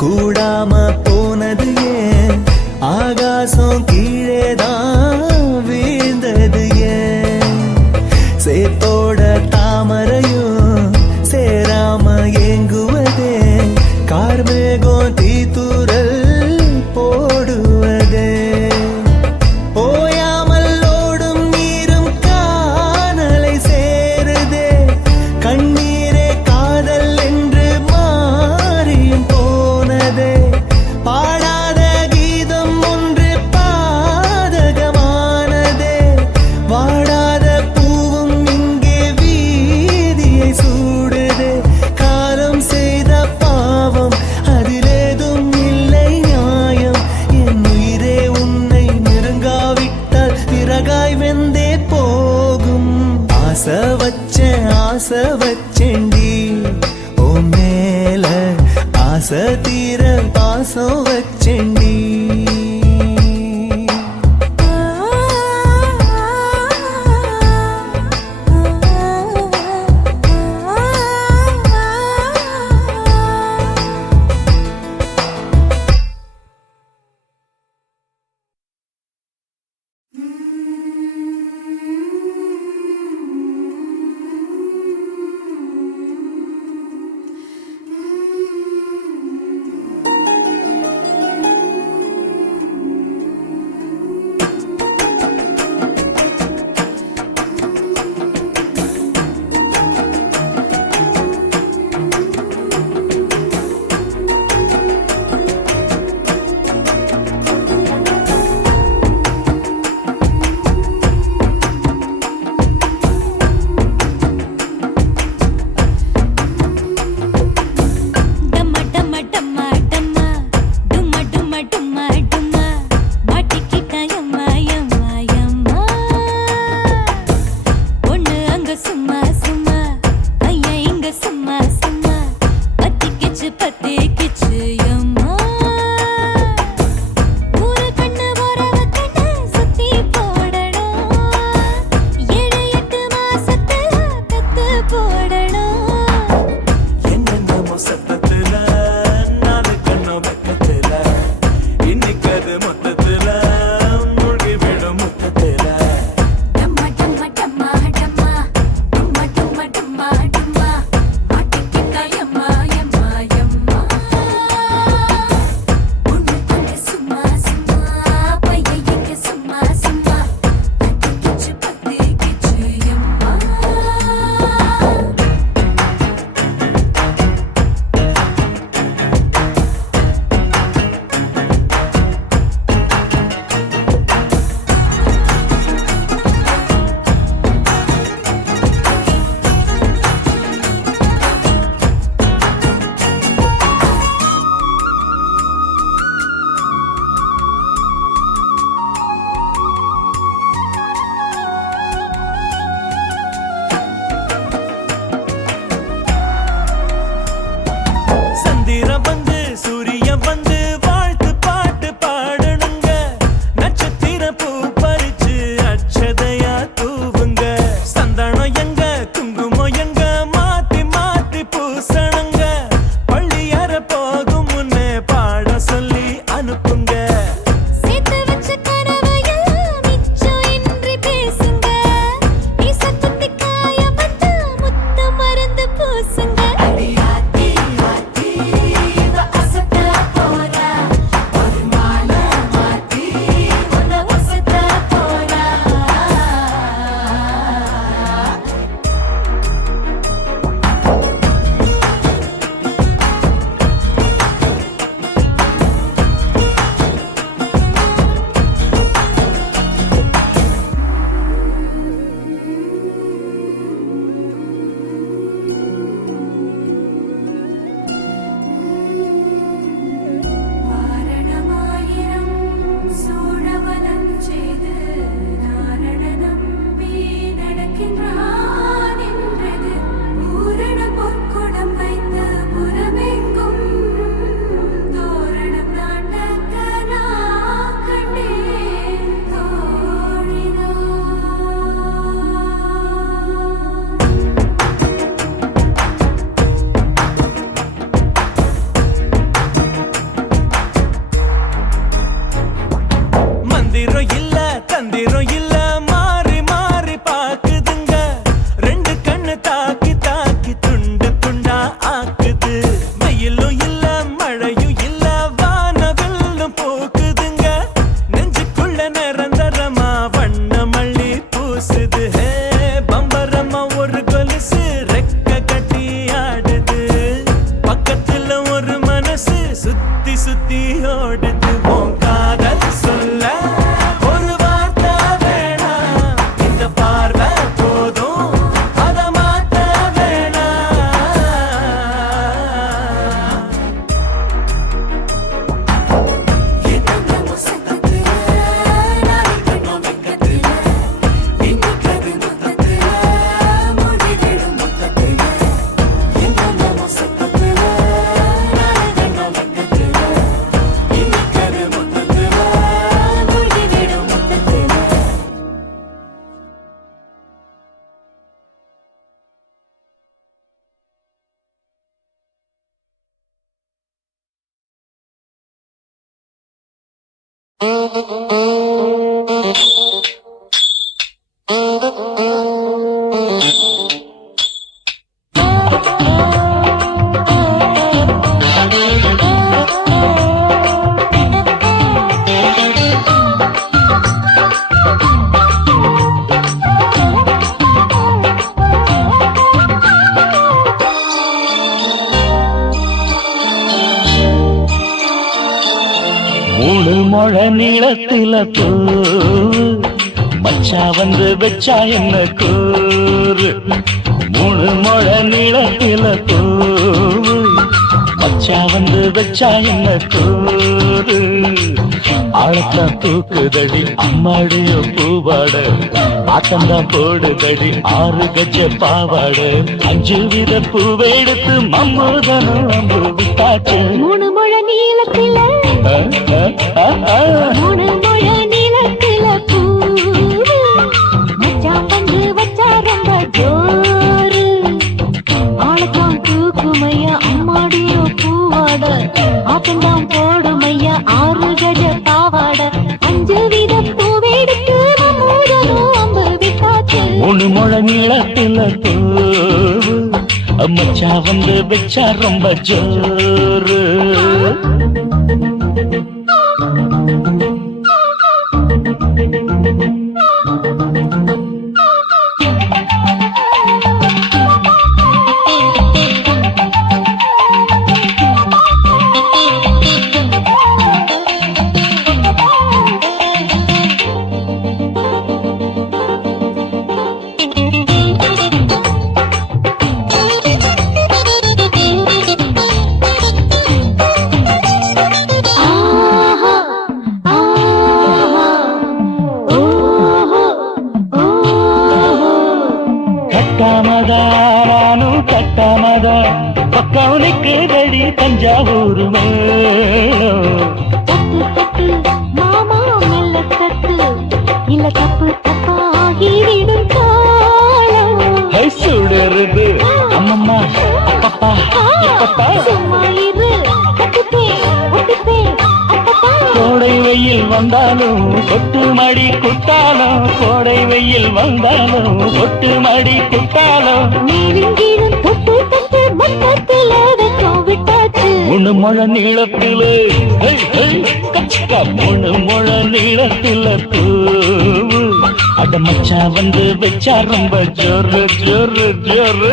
கூடாம போனது ஏன் ஆகாசம் கீழேதான் வீழ்ந்தது ஏன் சேத்தோட தாமரையும் சேராம ஏங்குவதே கார்மேகம் தீத்துரல் போடுவதே ஓயாமல் ஓடும் நீரும் காணலை சேருதே கண்ணீரே காதல் என்று மாறி மூணு முழ நீளத்தில பூ மச்சா வந்து வச்சா என்ன கூறு மூணு முழ நீளத்தில பூ மச்சா வந்து வச்சா என்ன கூறு ஆழத்தான் தூக்குதடி அம்மாடிய பூவாட ஆட்டம்தான் போடுதடி 6 கஜ பாவாட 5 வித பூவை எடுத்து மம்மூதனும் அம்பு விட்டாச்சு மூணு முழ நீளத்தில மூணு முழ நீளத்தில பூ மச்சான் வந்து வச்சா ரொம்ப ஜோரு ஆளத்தான் தூக்குமையா அம்மாடிய பூவாட ஆட்டம்தான் போடுமையா 6 கஜ பாவாட 5 வித பூவை எடுத்து மம்மூதனும் அம்பு விட்டாச்சு மூணு முழ நீளத்தில பூ மச்சா வந்து வச்சா ரொம்ப ஜோரு கட்டாமதா பக்கம் நிற்குதடி தஞ்சாவூர் மேளம் தட்டு தட்டு மாமா மெல்ல தட்டு இல்ல தப்பு தப்பாகி விடும் காலம் சுடருது அம்மம்மா அப்பப்பா இப்பப்பா சும்மா இரு கட்டுப்பே ஒட்டுப்பே அப்பப்பா கோடை வெயில் வந்தாலும் கொட்டு மடி குத்தாலும் கோடை வெயில் வந்தாலும் கொட்டு மடி குத்தாலும் நீரின் தொட்டு தொட்டு மொத்தத்தில் வெக்கம் விட்டாச்சு மூணு முழ நீளத்தில கச்சிக்கா மூணு முழ நீளத்தில பூவு அட மச்சா வந்து வச்சா ரொம்ப ஜோரு ஜோரு ஜோரு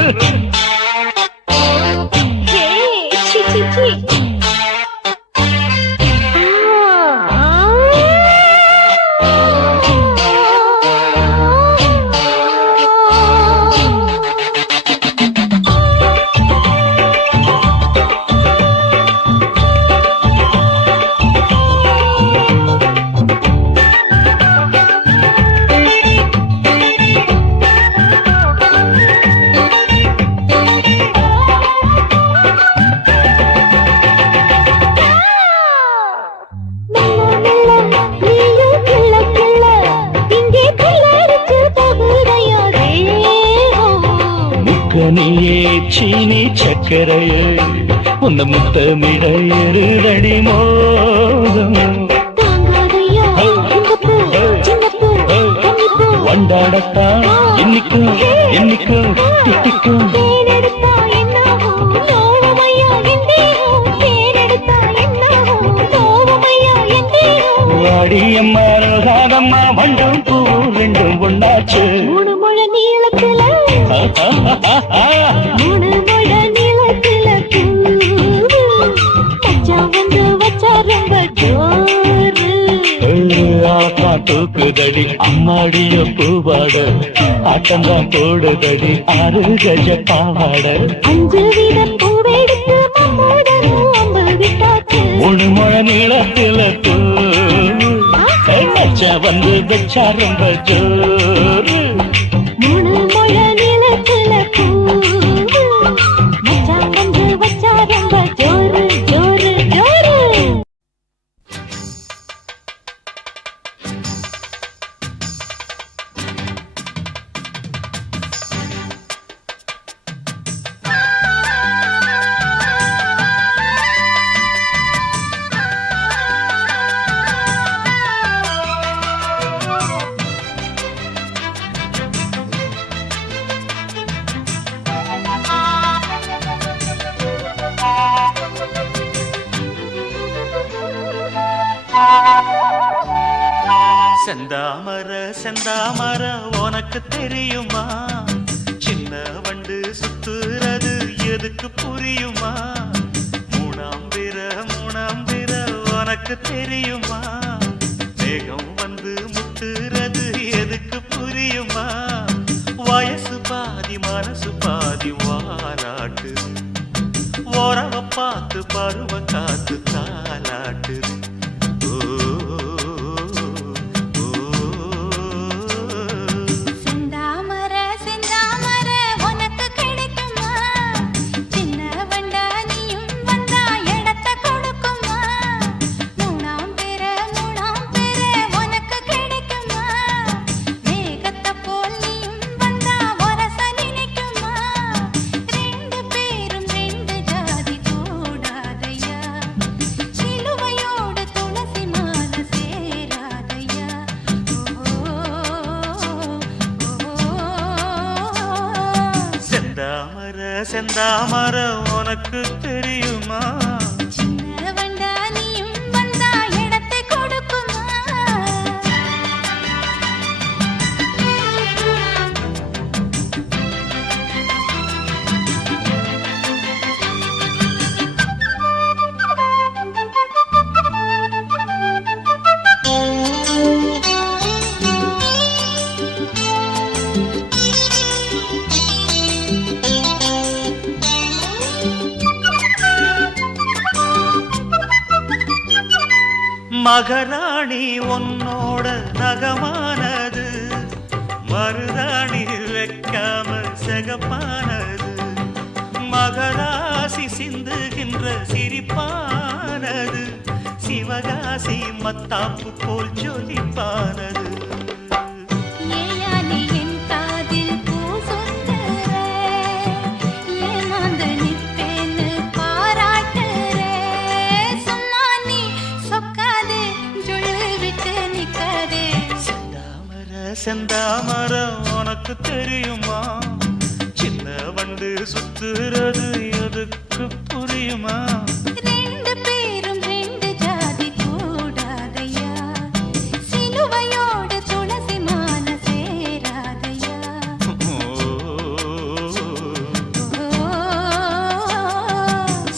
சி சி சி நீயே சீனி சக்கரையே உந்த முத்தமிட எருதடி மோகம் வண்டாடத்தான் என்னைக்கும் என்னைக்கும் திட்டிக்கும் வாடியம்மா ரோசாதம்மா வண்டும் பூ ரெண்டும் ஒண்ணாச்சு மூணு முழ நீளத்துல மூணு முழ நீளத்துல மச்சா வந்து வச்சா ரொம்ப ஜோரு ஆக்கா தூக்குதடி அம்மாடிய பூவாட ஆட்டம்தான் போடுதடி 6 கஜ பாவாட 5 வீத பூவெடுத்து மம்மூடனும் அம்பு விட்டாச்சு மூணு முழ நீளத்தில மச்சா வந்து வச்சா ரொம்ப ஜோரு மூணு முழ நீளத்துல மச்சா வந்து வச்சா ரொம்ப ஜோரு ஜோரு ஜோரு செந்தாமர செந்தாமர உனக்கு தெரியுமா சின்ன வண்டு சுத்துறது எதுக்கு புரியுமா மூணாம் பிற உனக்கு தெரியுமா மேகம் வந்து முட்டுறது எதுக்கு புரியுமா வயசு பாதி மனசு பாதி வாலாட்டுது ஓரவ பார்த்து பருவ காத்து தாலாட்டுது செந்தாமர உனக்கு தெரியுமா சின்ன வண்டா நீயும் வந்தா இடத்தை கொடுக்குமா மகராணி உன்னோட நகமானது மருதாணி வைக்காம செகப்பானது மகராசி சிந்துகின்ற சிரிப்பானது சிவகாசி மத்தாப்பு போல் ஜொலிப்பானது செந்தாமர உனக்கு தெரியுமா சின்ன வண்டு சுத்துறது எதுக்கு புரியுமா ரெண்டு பேரும் ரெண்டு ஜாதி கூடாதையா சிலுவையோடு துளசி மாலை சேராதையா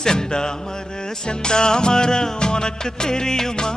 செந்தாமர செந்தாமர உனக்கு தெரியுமா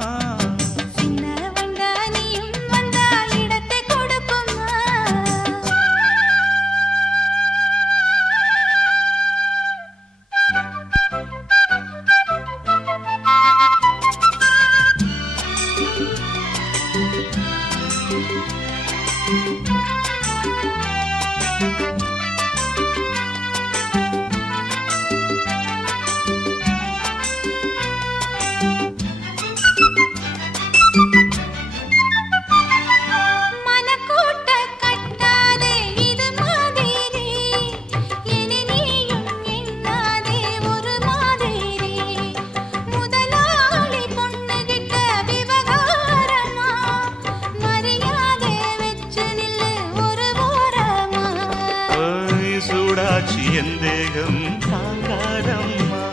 எந்தேகம் தாங்காதம்மா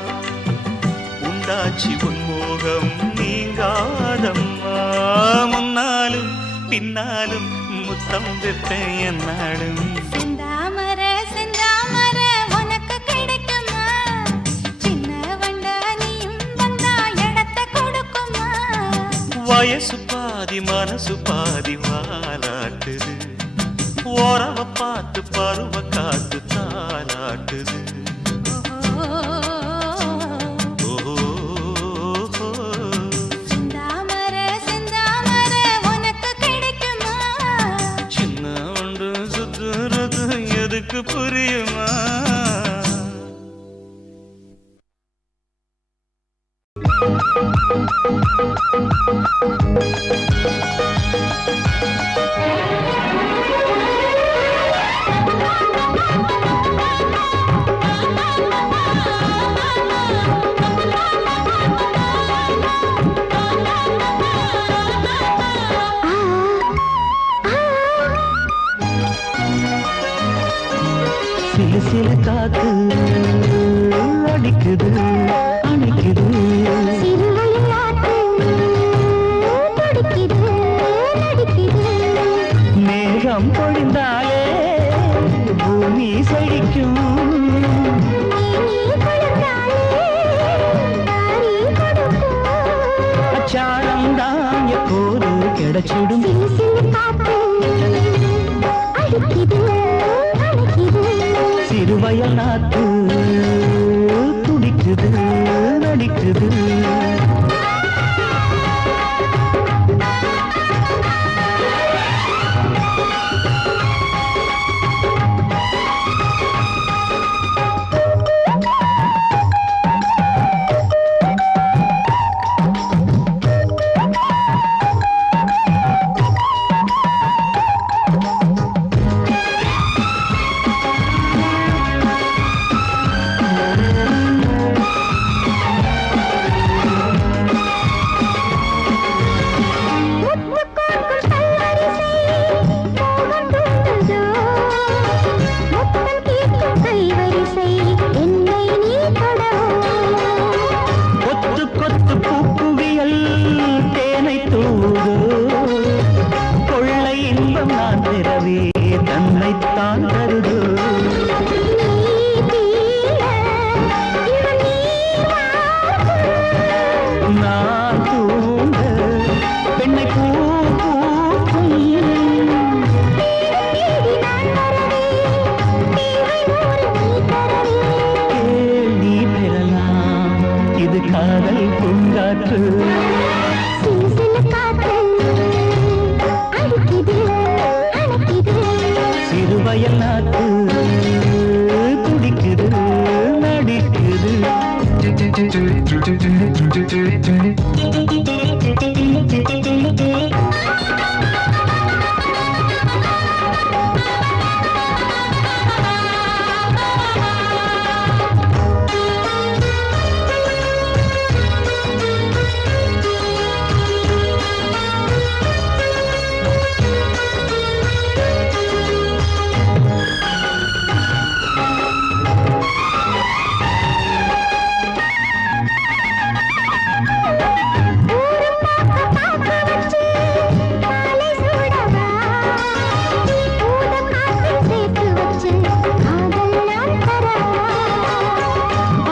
உண்டாச்சி உன்மோகம் நீங்காதம்மா முன்னாலும் பின்னாலும் முத்தம் வைப்பேன் என்னாலும் செந்தாமர செந்தாமர உனக்கு கிடைக்குமா சின்ன வண்டா நீயும் வந்தா இடத்தை கொடுக்குமா வயசு பாதி மனசு பாதி வாலாட்டுது ஓரவ பார்த்து பருவ காத்து தாலாட்டுது செந்தாமர செந்தாமர உனக்கு கிடைக்குமா சின்ன ஒன்று சுத்துறது எதுக்கு புரியுமா காற்று சிலு சிலு காத்து அடிக்குது அணைக்குது சிறுவயல் நாட்டு துடிக்குது நடிக்குது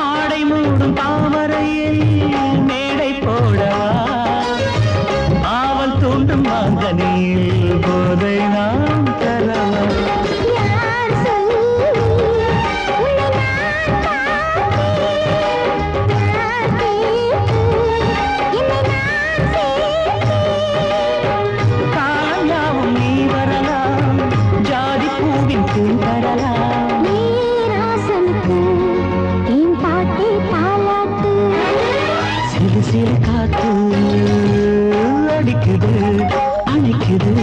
ஆடை மூடும் தாமரையில் மேடை போடவா ஆவல் தூண்டும் மாங்கனியில் போதை நாம் தரவா காயாவும் நீ வரலாம் ஜாதி பூவின் தேன் தரலாம் சிறு சிறு காத்து அடிக்குது அணைக்குது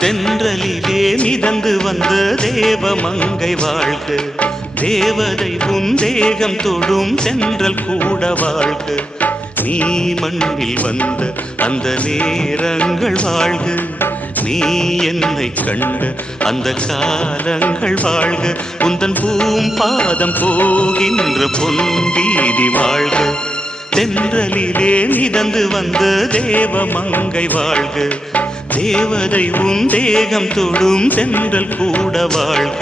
தென்றலிலே மிதந்து வந்த தேவமங்கை வாழ்க தேவதை உன் தேகம் தொடும் தென்றல் கூட வாழ்க நீ மண்ணில் வந்த அந்த நேரங்கள் வாழ்க நீ என்னை கண்ட அந்த காலங்கள் வாழ்க உந்தன் பூம்பாதம் போகின்ற பொன்வீதி வாழ்க தென்றலிலே மிதந்து வந்த தேவமங்கை வாழ்க தேவதை உன் தேகம் தொடும் தென்றல் கூட வாழ்க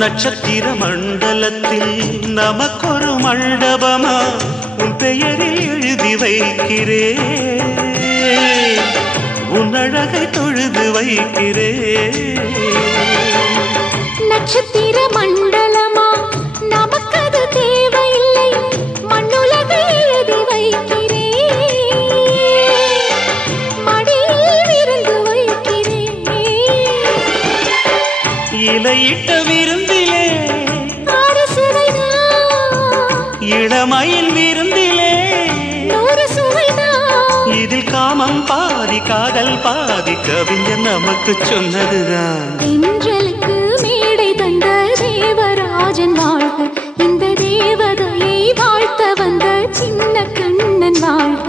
நட்சத்திர மண்டலத்தில் நமக்கொரு மண்டபமா உன் பெயரில் எழுதி வைக்கிறேன் உன் அழகை தொழுது வைக்கிறேன் நட்சத்திர மண்டலமா நமக்கது தேவையில்லை மண்ணுலகை எழுதி வைக்கிறேன் மடியில் விருந்து வைக்கிறேன் இலையிட்ட விருந்திலே ஆறு சுவைதான் இளமையில் விருந்திலே நூறு சுவைதான் இதில் காமம் பாதி காதல் பாதி கவிஞர் நமக்கு சொன்னதுதான் தென்றலுக்கு மேடை தந்த தேவராஜன் வாழ்க இந்த தேவதையை வாழ்த்த வந்த சின்ன கண்ணன் வாழ்க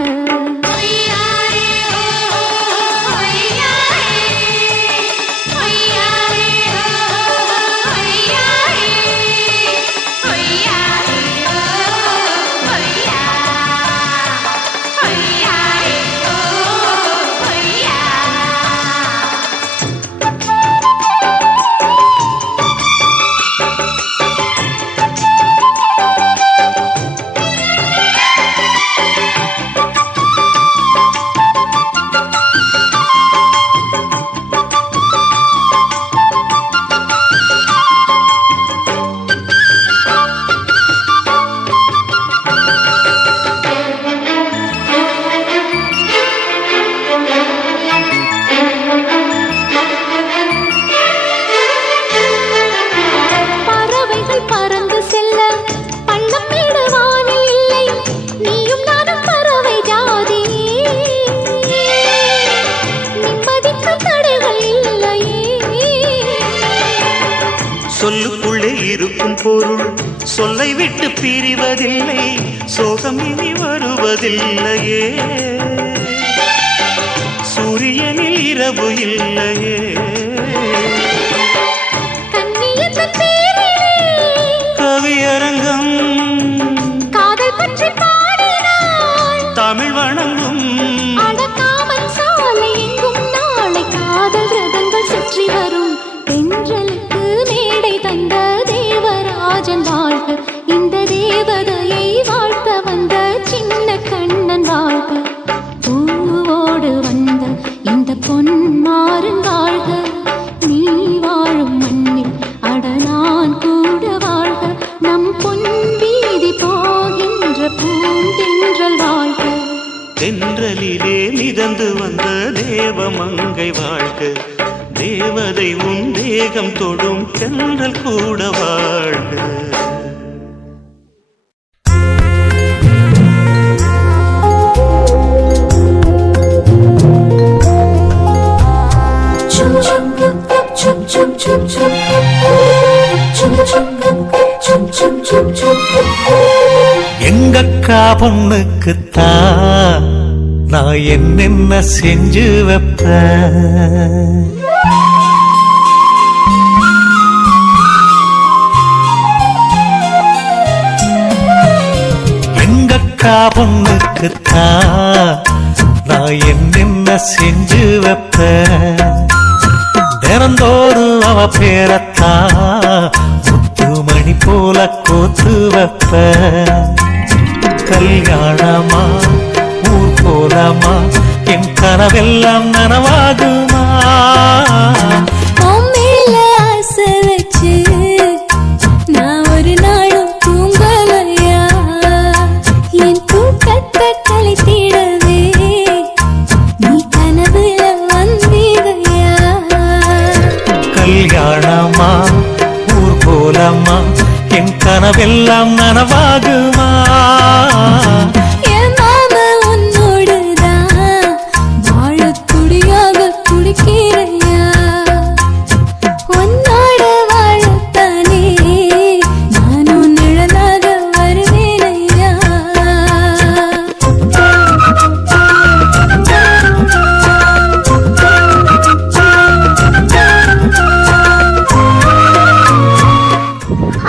சொல்லுக்குள்ளே இருக்கும் பொருள் சொல்லை விட்டு பிரிவதில்லை, சோகம் இனி வருவதில்லையே. சூரியனில் இரவு இல்லையே. கண்ணியத்தின் பேரிலே கவியரங்கம் காதல் பற்றி பாடினாள். தமிழ் வணங்கும் அடக்காமல் சாலை எங்கும் நாளை காதல் ரதங்கள் சுற்றி வரும். தென்றலுக்கு மேடை தந்த தேவராஜன் வாழ்க, இந்த தேவதையை வாழ்த்த வந்த சின்ன கண்ணன் வாழ்க. பூவோடு வந்த இந்த பொன்மாறன் வாழ்க, நீ வாழும் மண்ணில் அட நான் கூட வாழ்க. நம் பொன் வீதி போகின்ற பூந்தென்றல் வாழ்க. தென்றலிலே மிதந்து வந்த தேவமங்கை வாழ்க, தேவதை உன் தேகம் தொடும் தென்றல் கூட வாழ்க. எங்கக்கா பொண்ணுக்குத்தான் நான் என்னென்ன செஞ்சு வைப்பேன். எங்கக்கா பொண்ணுக்குத்தான் நான் என்னென்ன செஞ்சு வைப்பேன். தினந்தோறும் அவ பேரத்தான் முத்துமணி போல கோத்து வைப்பேன். கல்யாணமா ஊர் போலாமா என் கனவெல்லாம் நனவாகுமா. மேல ஆசை வச்சு நான் ஒரு நாளும் தூங்கலையா, என் தூக்கத்தை கலைத்திடவே நீ கனவுல வந்தீரையா. கல்யாணமா ஊர் போலாமா என் கனவெல்லாம் நனவாகுமா. என் மாமா உன்னோடுதான் வாழத் துடியாக துடிக்கிறையா, உன்னோட வாழத்தானே நானும் நிழலாக வருவேனையா.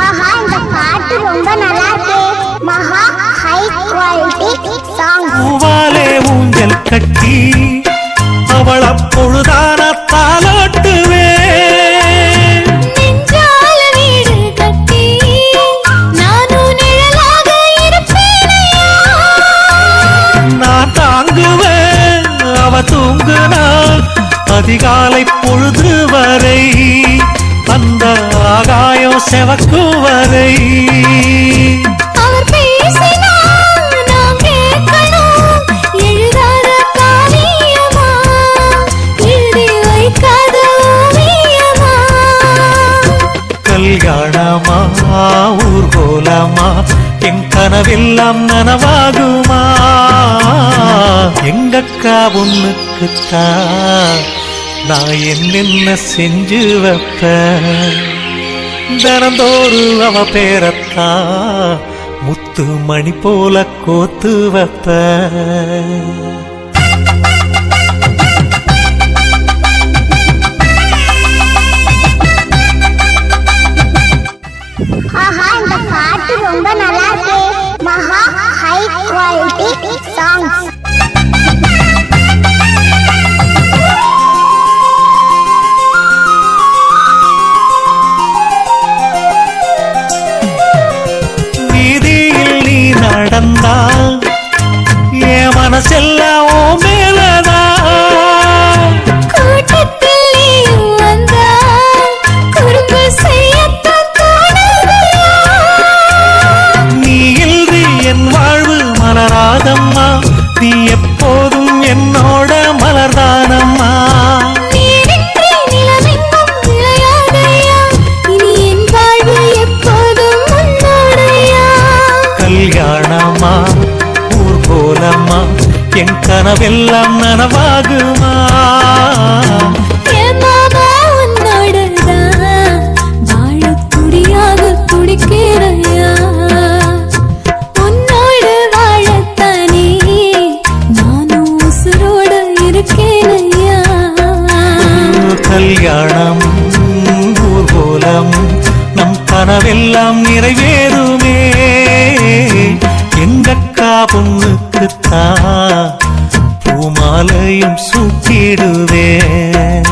ஆஹா, இந்த பாட்டு ரொம்ப நல்லா இருக்கு. மகா ஹை குவாலிட்டி சாங். பூவாலே ஊஞ்சல் கட்டி அவள் அப்பொழுதான தாலாட்டுவேன். நெஞ்சால வீடு கட்டி நானும் நிழலாக இருப்பேனையா. நான் தாங்குவேன் அவ தூங்குனாள் அதிகாலை பொழுது வரை, அந்த ஆகாயம் செவக்கும் வரை. அவர் பேசினால் நாம் கேட்கணும், எழுதாத காவியமா, எழுதி வைக்காத ஓவியமா. கல்யாணமா ஊர் போலாமா என் கனவெல்லாம் நனவாகுமா. எங்கக்கா பொண்ணுக்குத்தான் நான் என்னென்ன செஞ்சு வைப்பேன். தினந்தோறும் அவ பேரத்தான் முத்து மணி போல கோத்து வைப்பேன். ஆஹா, இந்த பாட்டு ரொம்ப நல்லா இருக்கு. மகா ஹை குவாலிட்டி சாங். வீதியில் நீ நடந்தா என் மனசெல்லாம் ஓ மேலதான். கூட்டத்தில் நீயும் வந்தால் குறும்பு செய்யத்தான் தோணுதையா. நீ இன்றி என் வாழ்வு மலராதம்மா, நீ எப்போதும் என்னோட மலர்தானம்மா. நீரின்றி நிலவெங்கும் விளையாடையா, இனி என் வாழ்வு எப்போதும் உன்னோடையா. கல்யாணமா ஊர் போலம்மா என் கனவெல்லாம் நனவாகுமா. என் மாமா உன்னோடுதான் வாழத் கனவெல்லாம் நிறைவேறுமே எங்கக்கா பொண்ணுக்குத்தான் பூமாலையும் சூட்டிடுவேன்